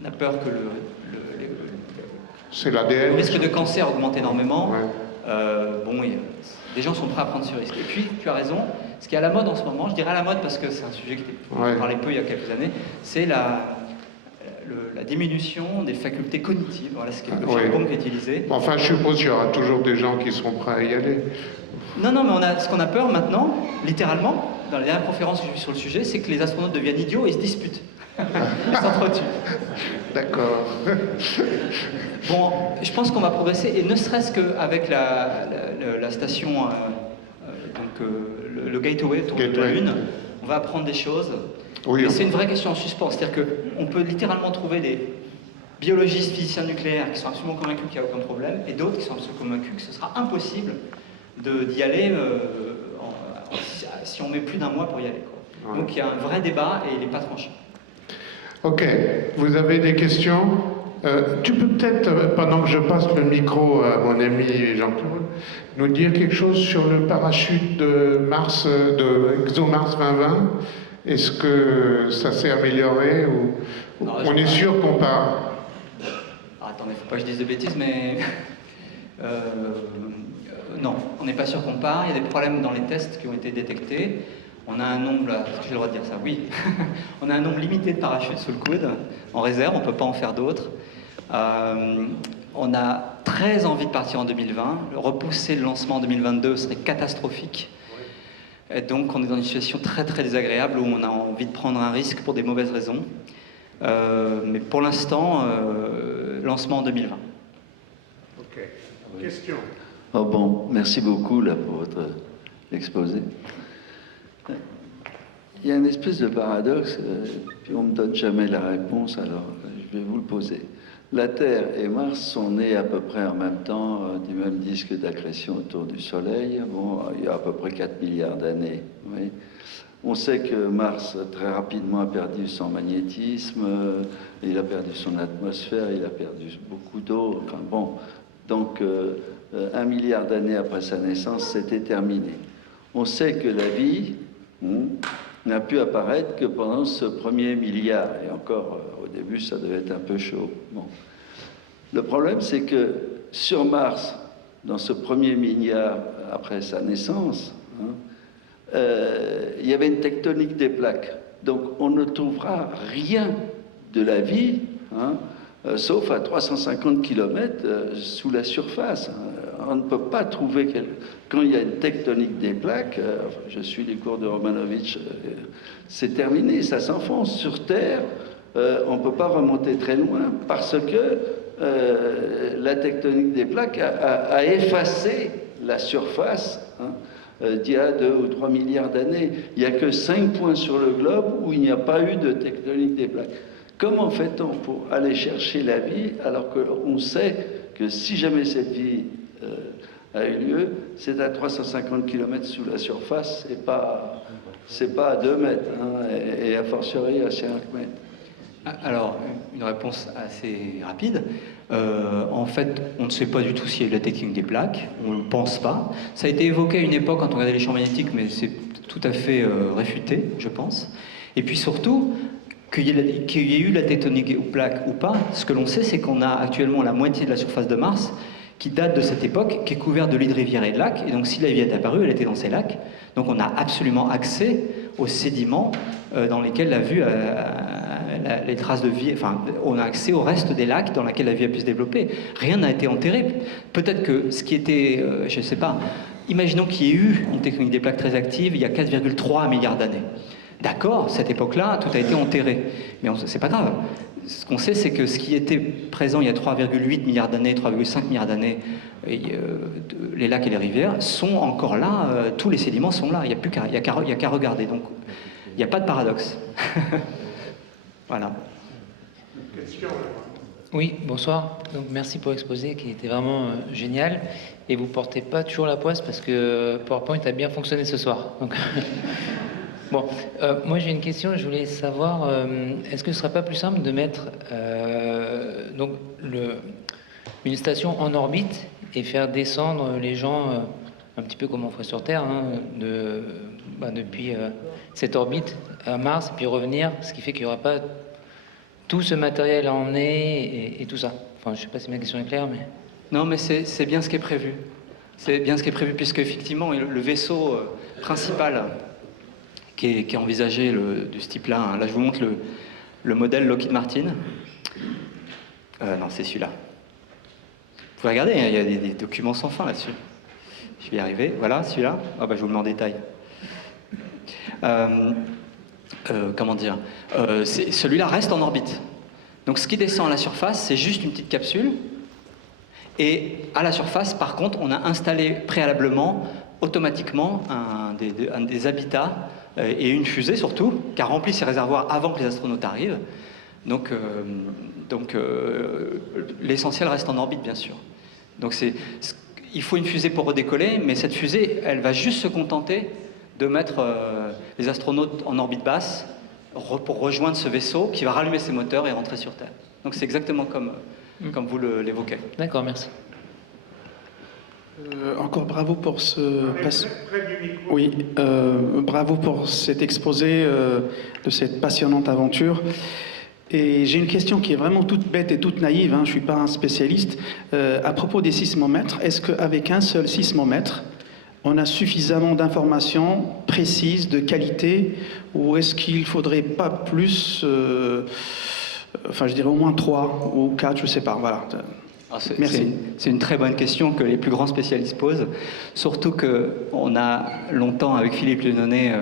On a peur que le risque de cancer augmente énormément. Ouais. Des gens sont prêts à prendre ce risque. Et puis, tu as raison, ce qui est à la mode en ce moment, je dirais à la mode parce que c'est un sujet qui parlait peu il y a quelques années, c'est la diminution des facultés cognitives. Voilà ce qui est le jargon qui est utilisé. Enfin, je suppose qu'il y aura toujours des gens qui seront prêts à y aller. Non, mais ce qu'on a peur maintenant, littéralement, dans les dernières conférences que j'ai vues sur le sujet, c'est que les astronautes deviennent idiots et se disputent. Ils s'entretuent. D'accord. Bon, je pense qu'on va progresser, et ne serait-ce qu'avec la station, le Gateway autour de la Lune, on va apprendre des choses. Oui, c'est une vraie question en suspens. C'est-à-dire qu'on peut littéralement trouver des biologistes, physiciens nucléaires qui sont absolument convaincus qu'il n'y a aucun problème, et d'autres qui sont absolument convaincus que ce sera impossible d'y aller si on met plus d'un mois pour y aller. Quoi. Ouais. Donc il y a un vrai débat et il n'est pas tranché. Ok, vous avez des questions? Tu peux peut-être, pendant que je passe le micro à mon ami Jean-Claude, nous dire quelque chose sur le parachute de Mars, de ExoMars 2020? Est-ce que ça s'est amélioré ou on est sûr qu'on part? Attendez, il ne faut pas que je dise de bêtises, mais non, on n'est pas sûr qu'on part. Il y a des problèmes dans les tests qui ont été détectés. On a un nombre, est-ce que j'ai le droit de dire ça? Oui. On a un nombre limité de parachutes sous le coude, en réserve, on ne peut pas en faire d'autres. On a très envie de partir en 2020. Repousser le lancement en 2022 serait catastrophique. Et donc on est dans une situation très très désagréable où on a envie de prendre un risque pour des mauvaises raisons. Mais pour l'instant, lancement en 2020. Ok. Question. Oh bon, merci beaucoup là pour votre exposé. Il y a une espèce de paradoxe, puis on ne me donne jamais la réponse, alors je vais vous le poser. La Terre et Mars sont nés à peu près en même temps du même disque d'accrétion autour du Soleil. Bon, il y a à peu près 4 milliards d'années. Oui. On sait que Mars très rapidement a perdu son magnétisme, il a perdu son atmosphère, il a perdu beaucoup d'eau. Enfin bon, donc 1 milliard d'années après sa naissance, c'était terminé. On sait que la vie n'a pu apparaître que pendant ce premier milliard. Et encore, au début, ça devait être un peu chaud. Bon. Le problème, c'est que sur Mars, dans ce premier milliard après sa naissance, il y avait une tectonique des plaques. Donc, on ne trouvera rien de la vie, sauf à 350 km sous la surface. On ne peut pas trouver... Quand il y a une tectonique des plaques, je suis les cours de Romanovitch, c'est terminé, ça s'enfonce. Sur Terre, on ne peut pas remonter très loin parce que la tectonique des plaques a effacé la surface d'il y a 2 ou 3 milliards d'années. Il n'y a que 5 points sur le globe où il n'y a pas eu de tectonique des plaques. Comment fait-on pour aller chercher la vie alors qu'on sait que si jamais cette vie a eu lieu, c'est à 350 km sous la surface, c'est pas à 2 mètres, et a fortiori à 5 mètres. Alors, une réponse assez rapide. En fait, on ne sait pas du tout s'il y a eu de la technique des plaques, on ne pense pas. Ça a été évoqué à une époque quand on regardait les champs magnétiques, mais c'est tout à fait réfuté, je pense. Et puis surtout, qu'il y ait eu de la tectonique aux plaques ou pas, ce que l'on sait, c'est qu'on a actuellement la moitié de la surface de Mars qui date de cette époque, qui est couverte de lits de rivières et de lacs. Et donc, si la vie est apparue, elle était dans ces lacs. Donc, on a absolument accès aux sédiments dans lesquels les traces de vie, enfin, on a accès au reste des lacs dans lesquels la vie a pu se développer. Rien n'a été enterré. Peut-être que ce qui était, je ne sais pas, imaginons qu'il y ait eu une technique des plaques très active il y a 4,3 milliards d'années. D'accord, cette époque-là, tout a été enterré. Mais c'est pas grave. Ce qu'on sait, c'est que ce qui était présent il y a 3,8 milliards d'années, 3,5 milliards d'années, les lacs et les rivières, sont encore là, tous les sédiments sont là, il n'y a qu'à regarder. Donc, il n'y a pas de paradoxe. Voilà. Une question, Oui, bonsoir. Donc, merci pour l'exposé qui était vraiment génial. Et vous ne portez pas toujours la poisse parce que PowerPoint a bien fonctionné ce soir. Donc... Bon, moi j'ai une question, je voulais savoir, est-ce que ce ne serait pas plus simple de mettre donc une station en orbite et faire descendre les gens un petit peu comme on ferait sur Terre, hein, depuis cette orbite à Mars, et puis revenir, ce qui fait qu'il n'y aura pas tout ce matériel à emmener et tout ça. Enfin, je ne sais pas si ma question est claire, mais... Non, mais c'est bien ce qui est prévu. C'est bien ce qui est prévu, puisque effectivement, le vaisseau principal qui est envisagé de ce type-là. Hein. Là, je vous montre le modèle Lockheed Martin. Non, c'est celui-là. Vous pouvez regarder, hein, il y a des documents sans fin là-dessus. Je vais y arriver. Voilà, celui-là. Ah bah, je vous le mets en détail. Comment dire celui-là reste en orbite. Donc, ce qui descend à la surface, c'est juste une petite capsule. Et à la surface, par contre, on a installé préalablement, automatiquement, un des habitats et une fusée surtout, qui a rempli ses réservoirs avant que les astronautes arrivent. Donc l'essentiel reste en orbite, bien sûr. Donc il faut une fusée pour redécoller, mais cette fusée, elle va juste se contenter de mettre les astronautes en orbite basse pour rejoindre ce vaisseau qui va rallumer ses moteurs et rentrer sur Terre. Donc c'est exactement comme vous l'évoquez. D'accord, merci. Encore bravo pour bravo pour cet exposé de cette passionnante aventure. Et j'ai une question qui est vraiment toute bête et toute naïve, hein, je ne suis pas un spécialiste. À propos des sismomètres, est-ce qu'avec un seul sismomètre, on a suffisamment d'informations précises, de qualité, ou est-ce qu'il ne faudrait pas plus, enfin je dirais au moins 3 ou 4, je ne sais pas, voilà. Merci. C'est une très bonne question que les plus grands spécialistes posent, surtout qu'on a longtemps, avec Philippe Lénonnet,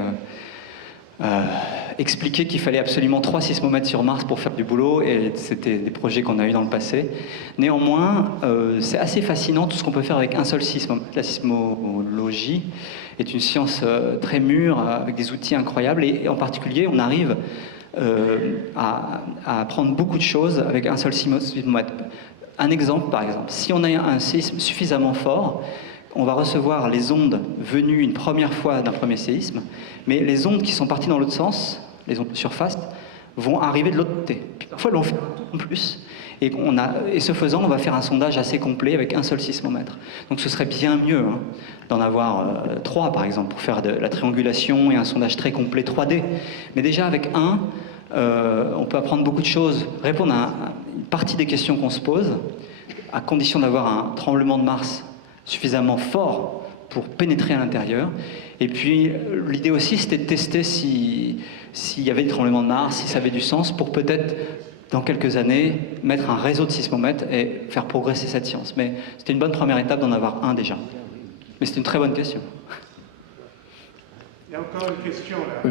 expliqué qu'il fallait absolument 3 sismomètres sur Mars pour faire du boulot, et c'était des projets qu'on a eu dans le passé. Néanmoins, c'est assez fascinant tout ce qu'on peut faire avec un seul sismomètre. La sismologie est une science très mûre, avec des outils incroyables, et en particulier, on arrive à apprendre beaucoup de choses avec un seul sismomètre. Un exemple, par exemple, si on a un séisme suffisamment fort, on va recevoir les ondes venues une première fois d'un premier séisme, mais les ondes qui sont parties dans l'autre sens, les ondes de surface, vont arriver de l'autre côté. Puis parfois, elles vont faire un peu plus. Et ce faisant, on va faire un sondage assez complet avec un seul sismomètre. Donc ce serait bien mieux d'en avoir 3, par exemple, pour faire de la triangulation et un sondage très complet 3D. Mais déjà, avec un, on peut apprendre beaucoup de choses, répondre à une partie des questions qu'on se pose, à condition d'avoir un tremblement de Mars suffisamment fort pour pénétrer à l'intérieur. Et puis, l'idée aussi, c'était de tester s'il y avait des tremblements de Mars, si ça avait du sens, pour peut-être, dans quelques années, mettre un réseau de sismomètres et faire progresser cette science. Mais c'était une bonne première étape d'en avoir un déjà. Mais c'est une très bonne question. Il y a encore une question là.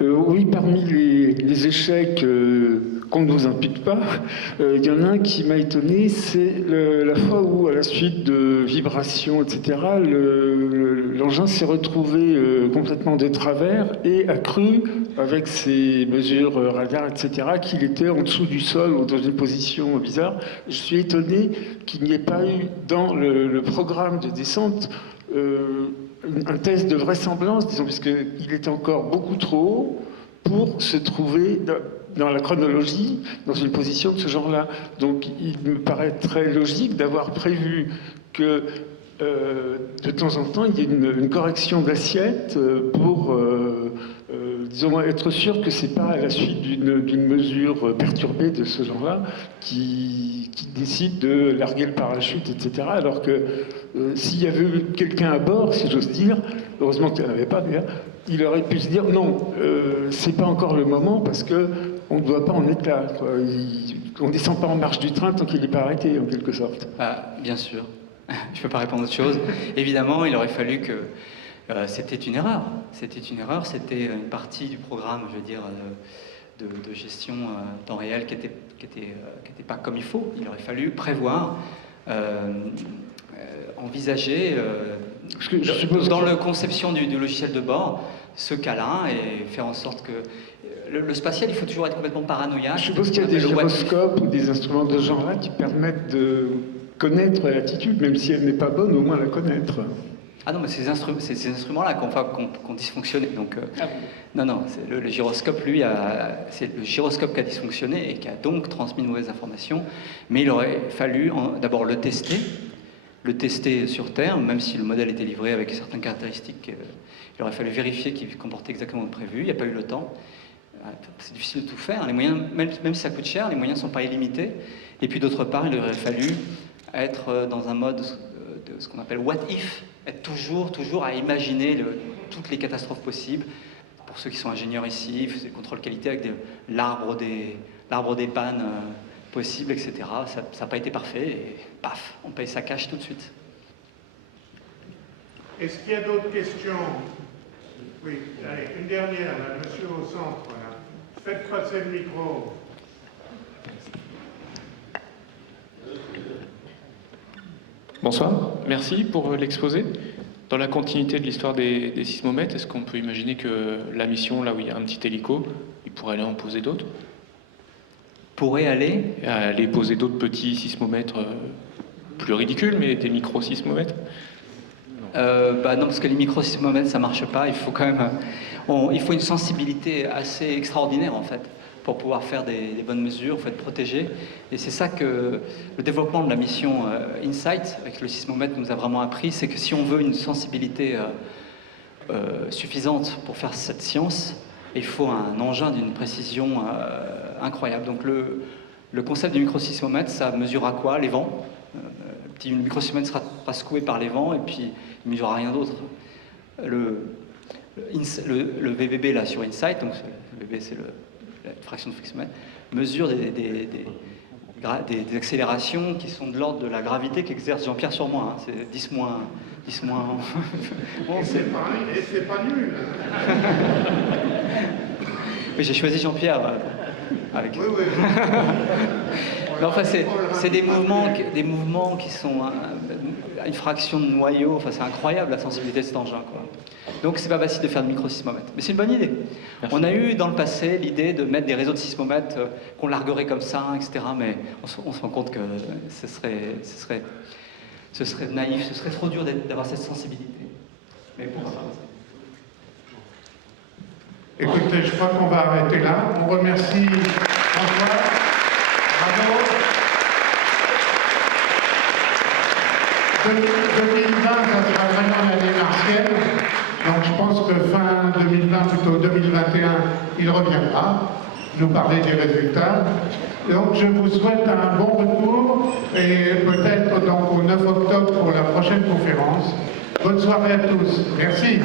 Oui, parmi les échecs qu'on ne nous impute pas, il y en a un qui m'a étonné, c'est la fois où, à la suite de vibrations, etc., l'engin s'est retrouvé complètement de travers et a cru, avec ses mesures radar, etc., qu'il était en dessous du sol ou dans une position bizarre. Je suis étonné qu'il n'y ait pas eu dans le programme de descente un test de vraisemblance, disons, puisqu'il était encore beaucoup trop haut pour se trouver dans la chronologie, dans une position de ce genre-là. Donc il me paraît très logique d'avoir prévu que de temps en temps, il y ait une correction d'assiette pour, disons, être sûr que c'est pas à la suite d'une mesure perturbée de ce genre-là qui décide de larguer le parachute, etc. Alors que s'il y avait eu quelqu'un à bord, si j'ose dire, heureusement qu'il n'y en avait pas d'ailleurs, il aurait pu se dire non, c'est pas encore le moment parce que on ne doit pas en être là. On ne descend pas en marche du train tant qu'il n'est pas arrêté, en quelque sorte. Ah, bien sûr. Je ne peux pas répondre à autre chose. Évidemment, il aurait fallu que... c'était une erreur. C'était une erreur. C'était une partie du programme, je veux dire, de gestion temps réel qui était pas comme il faut. Il aurait fallu prévoir, envisager, Je suppose dans la conception du logiciel de bord, ce cas-là et faire en sorte que... Le spatial, il faut toujours être complètement paranoïaque. Je suppose qu'il y a des gyroscopes ou des instruments de ce genre-là qui permettent de connaître l'attitude, même si elle n'est pas bonne, au moins la connaître. Ah non, mais c'est ces instruments-là qu'on dysfonctionné. Donc, non, le gyroscope, lui, c'est le gyroscope qui a dysfonctionné et qui a donc transmis de mauvaises informations. Mais il aurait fallu d'abord le tester sur Terre, même si le modèle était livré avec certaines caractéristiques. Il aurait fallu vérifier qu'il comportait exactement le prévu. Il n'y a pas eu le temps. C'est difficile de tout faire. Les moyens, même si ça coûte cher, les moyens ne sont pas illimités. Et puis d'autre part, il aurait fallu être dans un mode de ce qu'on appelle what if, être toujours à imaginer toutes les catastrophes possibles. Pour ceux qui sont ingénieurs ici, c'est le contrôle qualité avec l'arbre des pannes possibles, etc. Ça n'a pas été parfait et paf, on paye sa cash tout de suite. Est-ce qu'il y a d'autres questions? Oui, allez, une dernière, là, monsieur au centre. Là. Faites passer le micro. Bonsoir, merci pour l'exposé. Dans la continuité de l'histoire des sismomètres, est-ce qu'on peut imaginer que la mission, là où il y a un petit hélico, il pourrait aller en poser d'autres? Pourrait aller Aller poser d'autres petits sismomètres plus ridicules, mais des micro-sismomètres? Non, parce que les micro-sismomètres, ça marche pas. Il faut quand même, il faut une sensibilité assez extraordinaire en fait pour pouvoir faire des bonnes mesures. Il faut être protégé. Et c'est ça que le développement de la mission InSight avec le sismomètre nous a vraiment appris, c'est que si on veut une sensibilité suffisante pour faire cette science, il faut un engin d'une précision incroyable. Donc le concept du micro-sismomètre, ça mesurera quoi? Les vents. Le petit micro-sismomètre sera secoué par les vents et puis il ne mesurera rien d'autre. Le VBB là sur InSight, donc le VBB c'est la fraction de frictiomètre, mesure des accélérations qui sont de l'ordre de la gravité qu'exerce Jean-Pierre sur moi. Hein. C'est 10 moins. Bon, c'est pas nul. Oui, j'ai choisi Jean-Pierre. Avec... Oui. Mais enfin, c'est des mouvements qui sont une fraction de noyau. Enfin, c'est incroyable la sensibilité de cet engin, quoi. Donc, c'est pas facile de faire de micro-sismomètres. Mais c'est une bonne idée. Merci. On a eu dans le passé l'idée de mettre des réseaux de sismomètres qu'on larguerait comme ça, etc. Mais on se rend compte que ce serait naïf, ce serait trop dur d'avoir cette sensibilité. Mais pourquoi pas? Écoutez, je crois qu'on va arrêter là. On remercie François. Bravo. 2020, ça sera vraiment l'année martienne. Donc je pense que fin 2020, plutôt 2021, il reviendra nous parler des résultats. Donc je vous souhaite un bon retour et peut-être donc au 9 octobre pour la prochaine conférence. Bonne soirée à tous. Merci.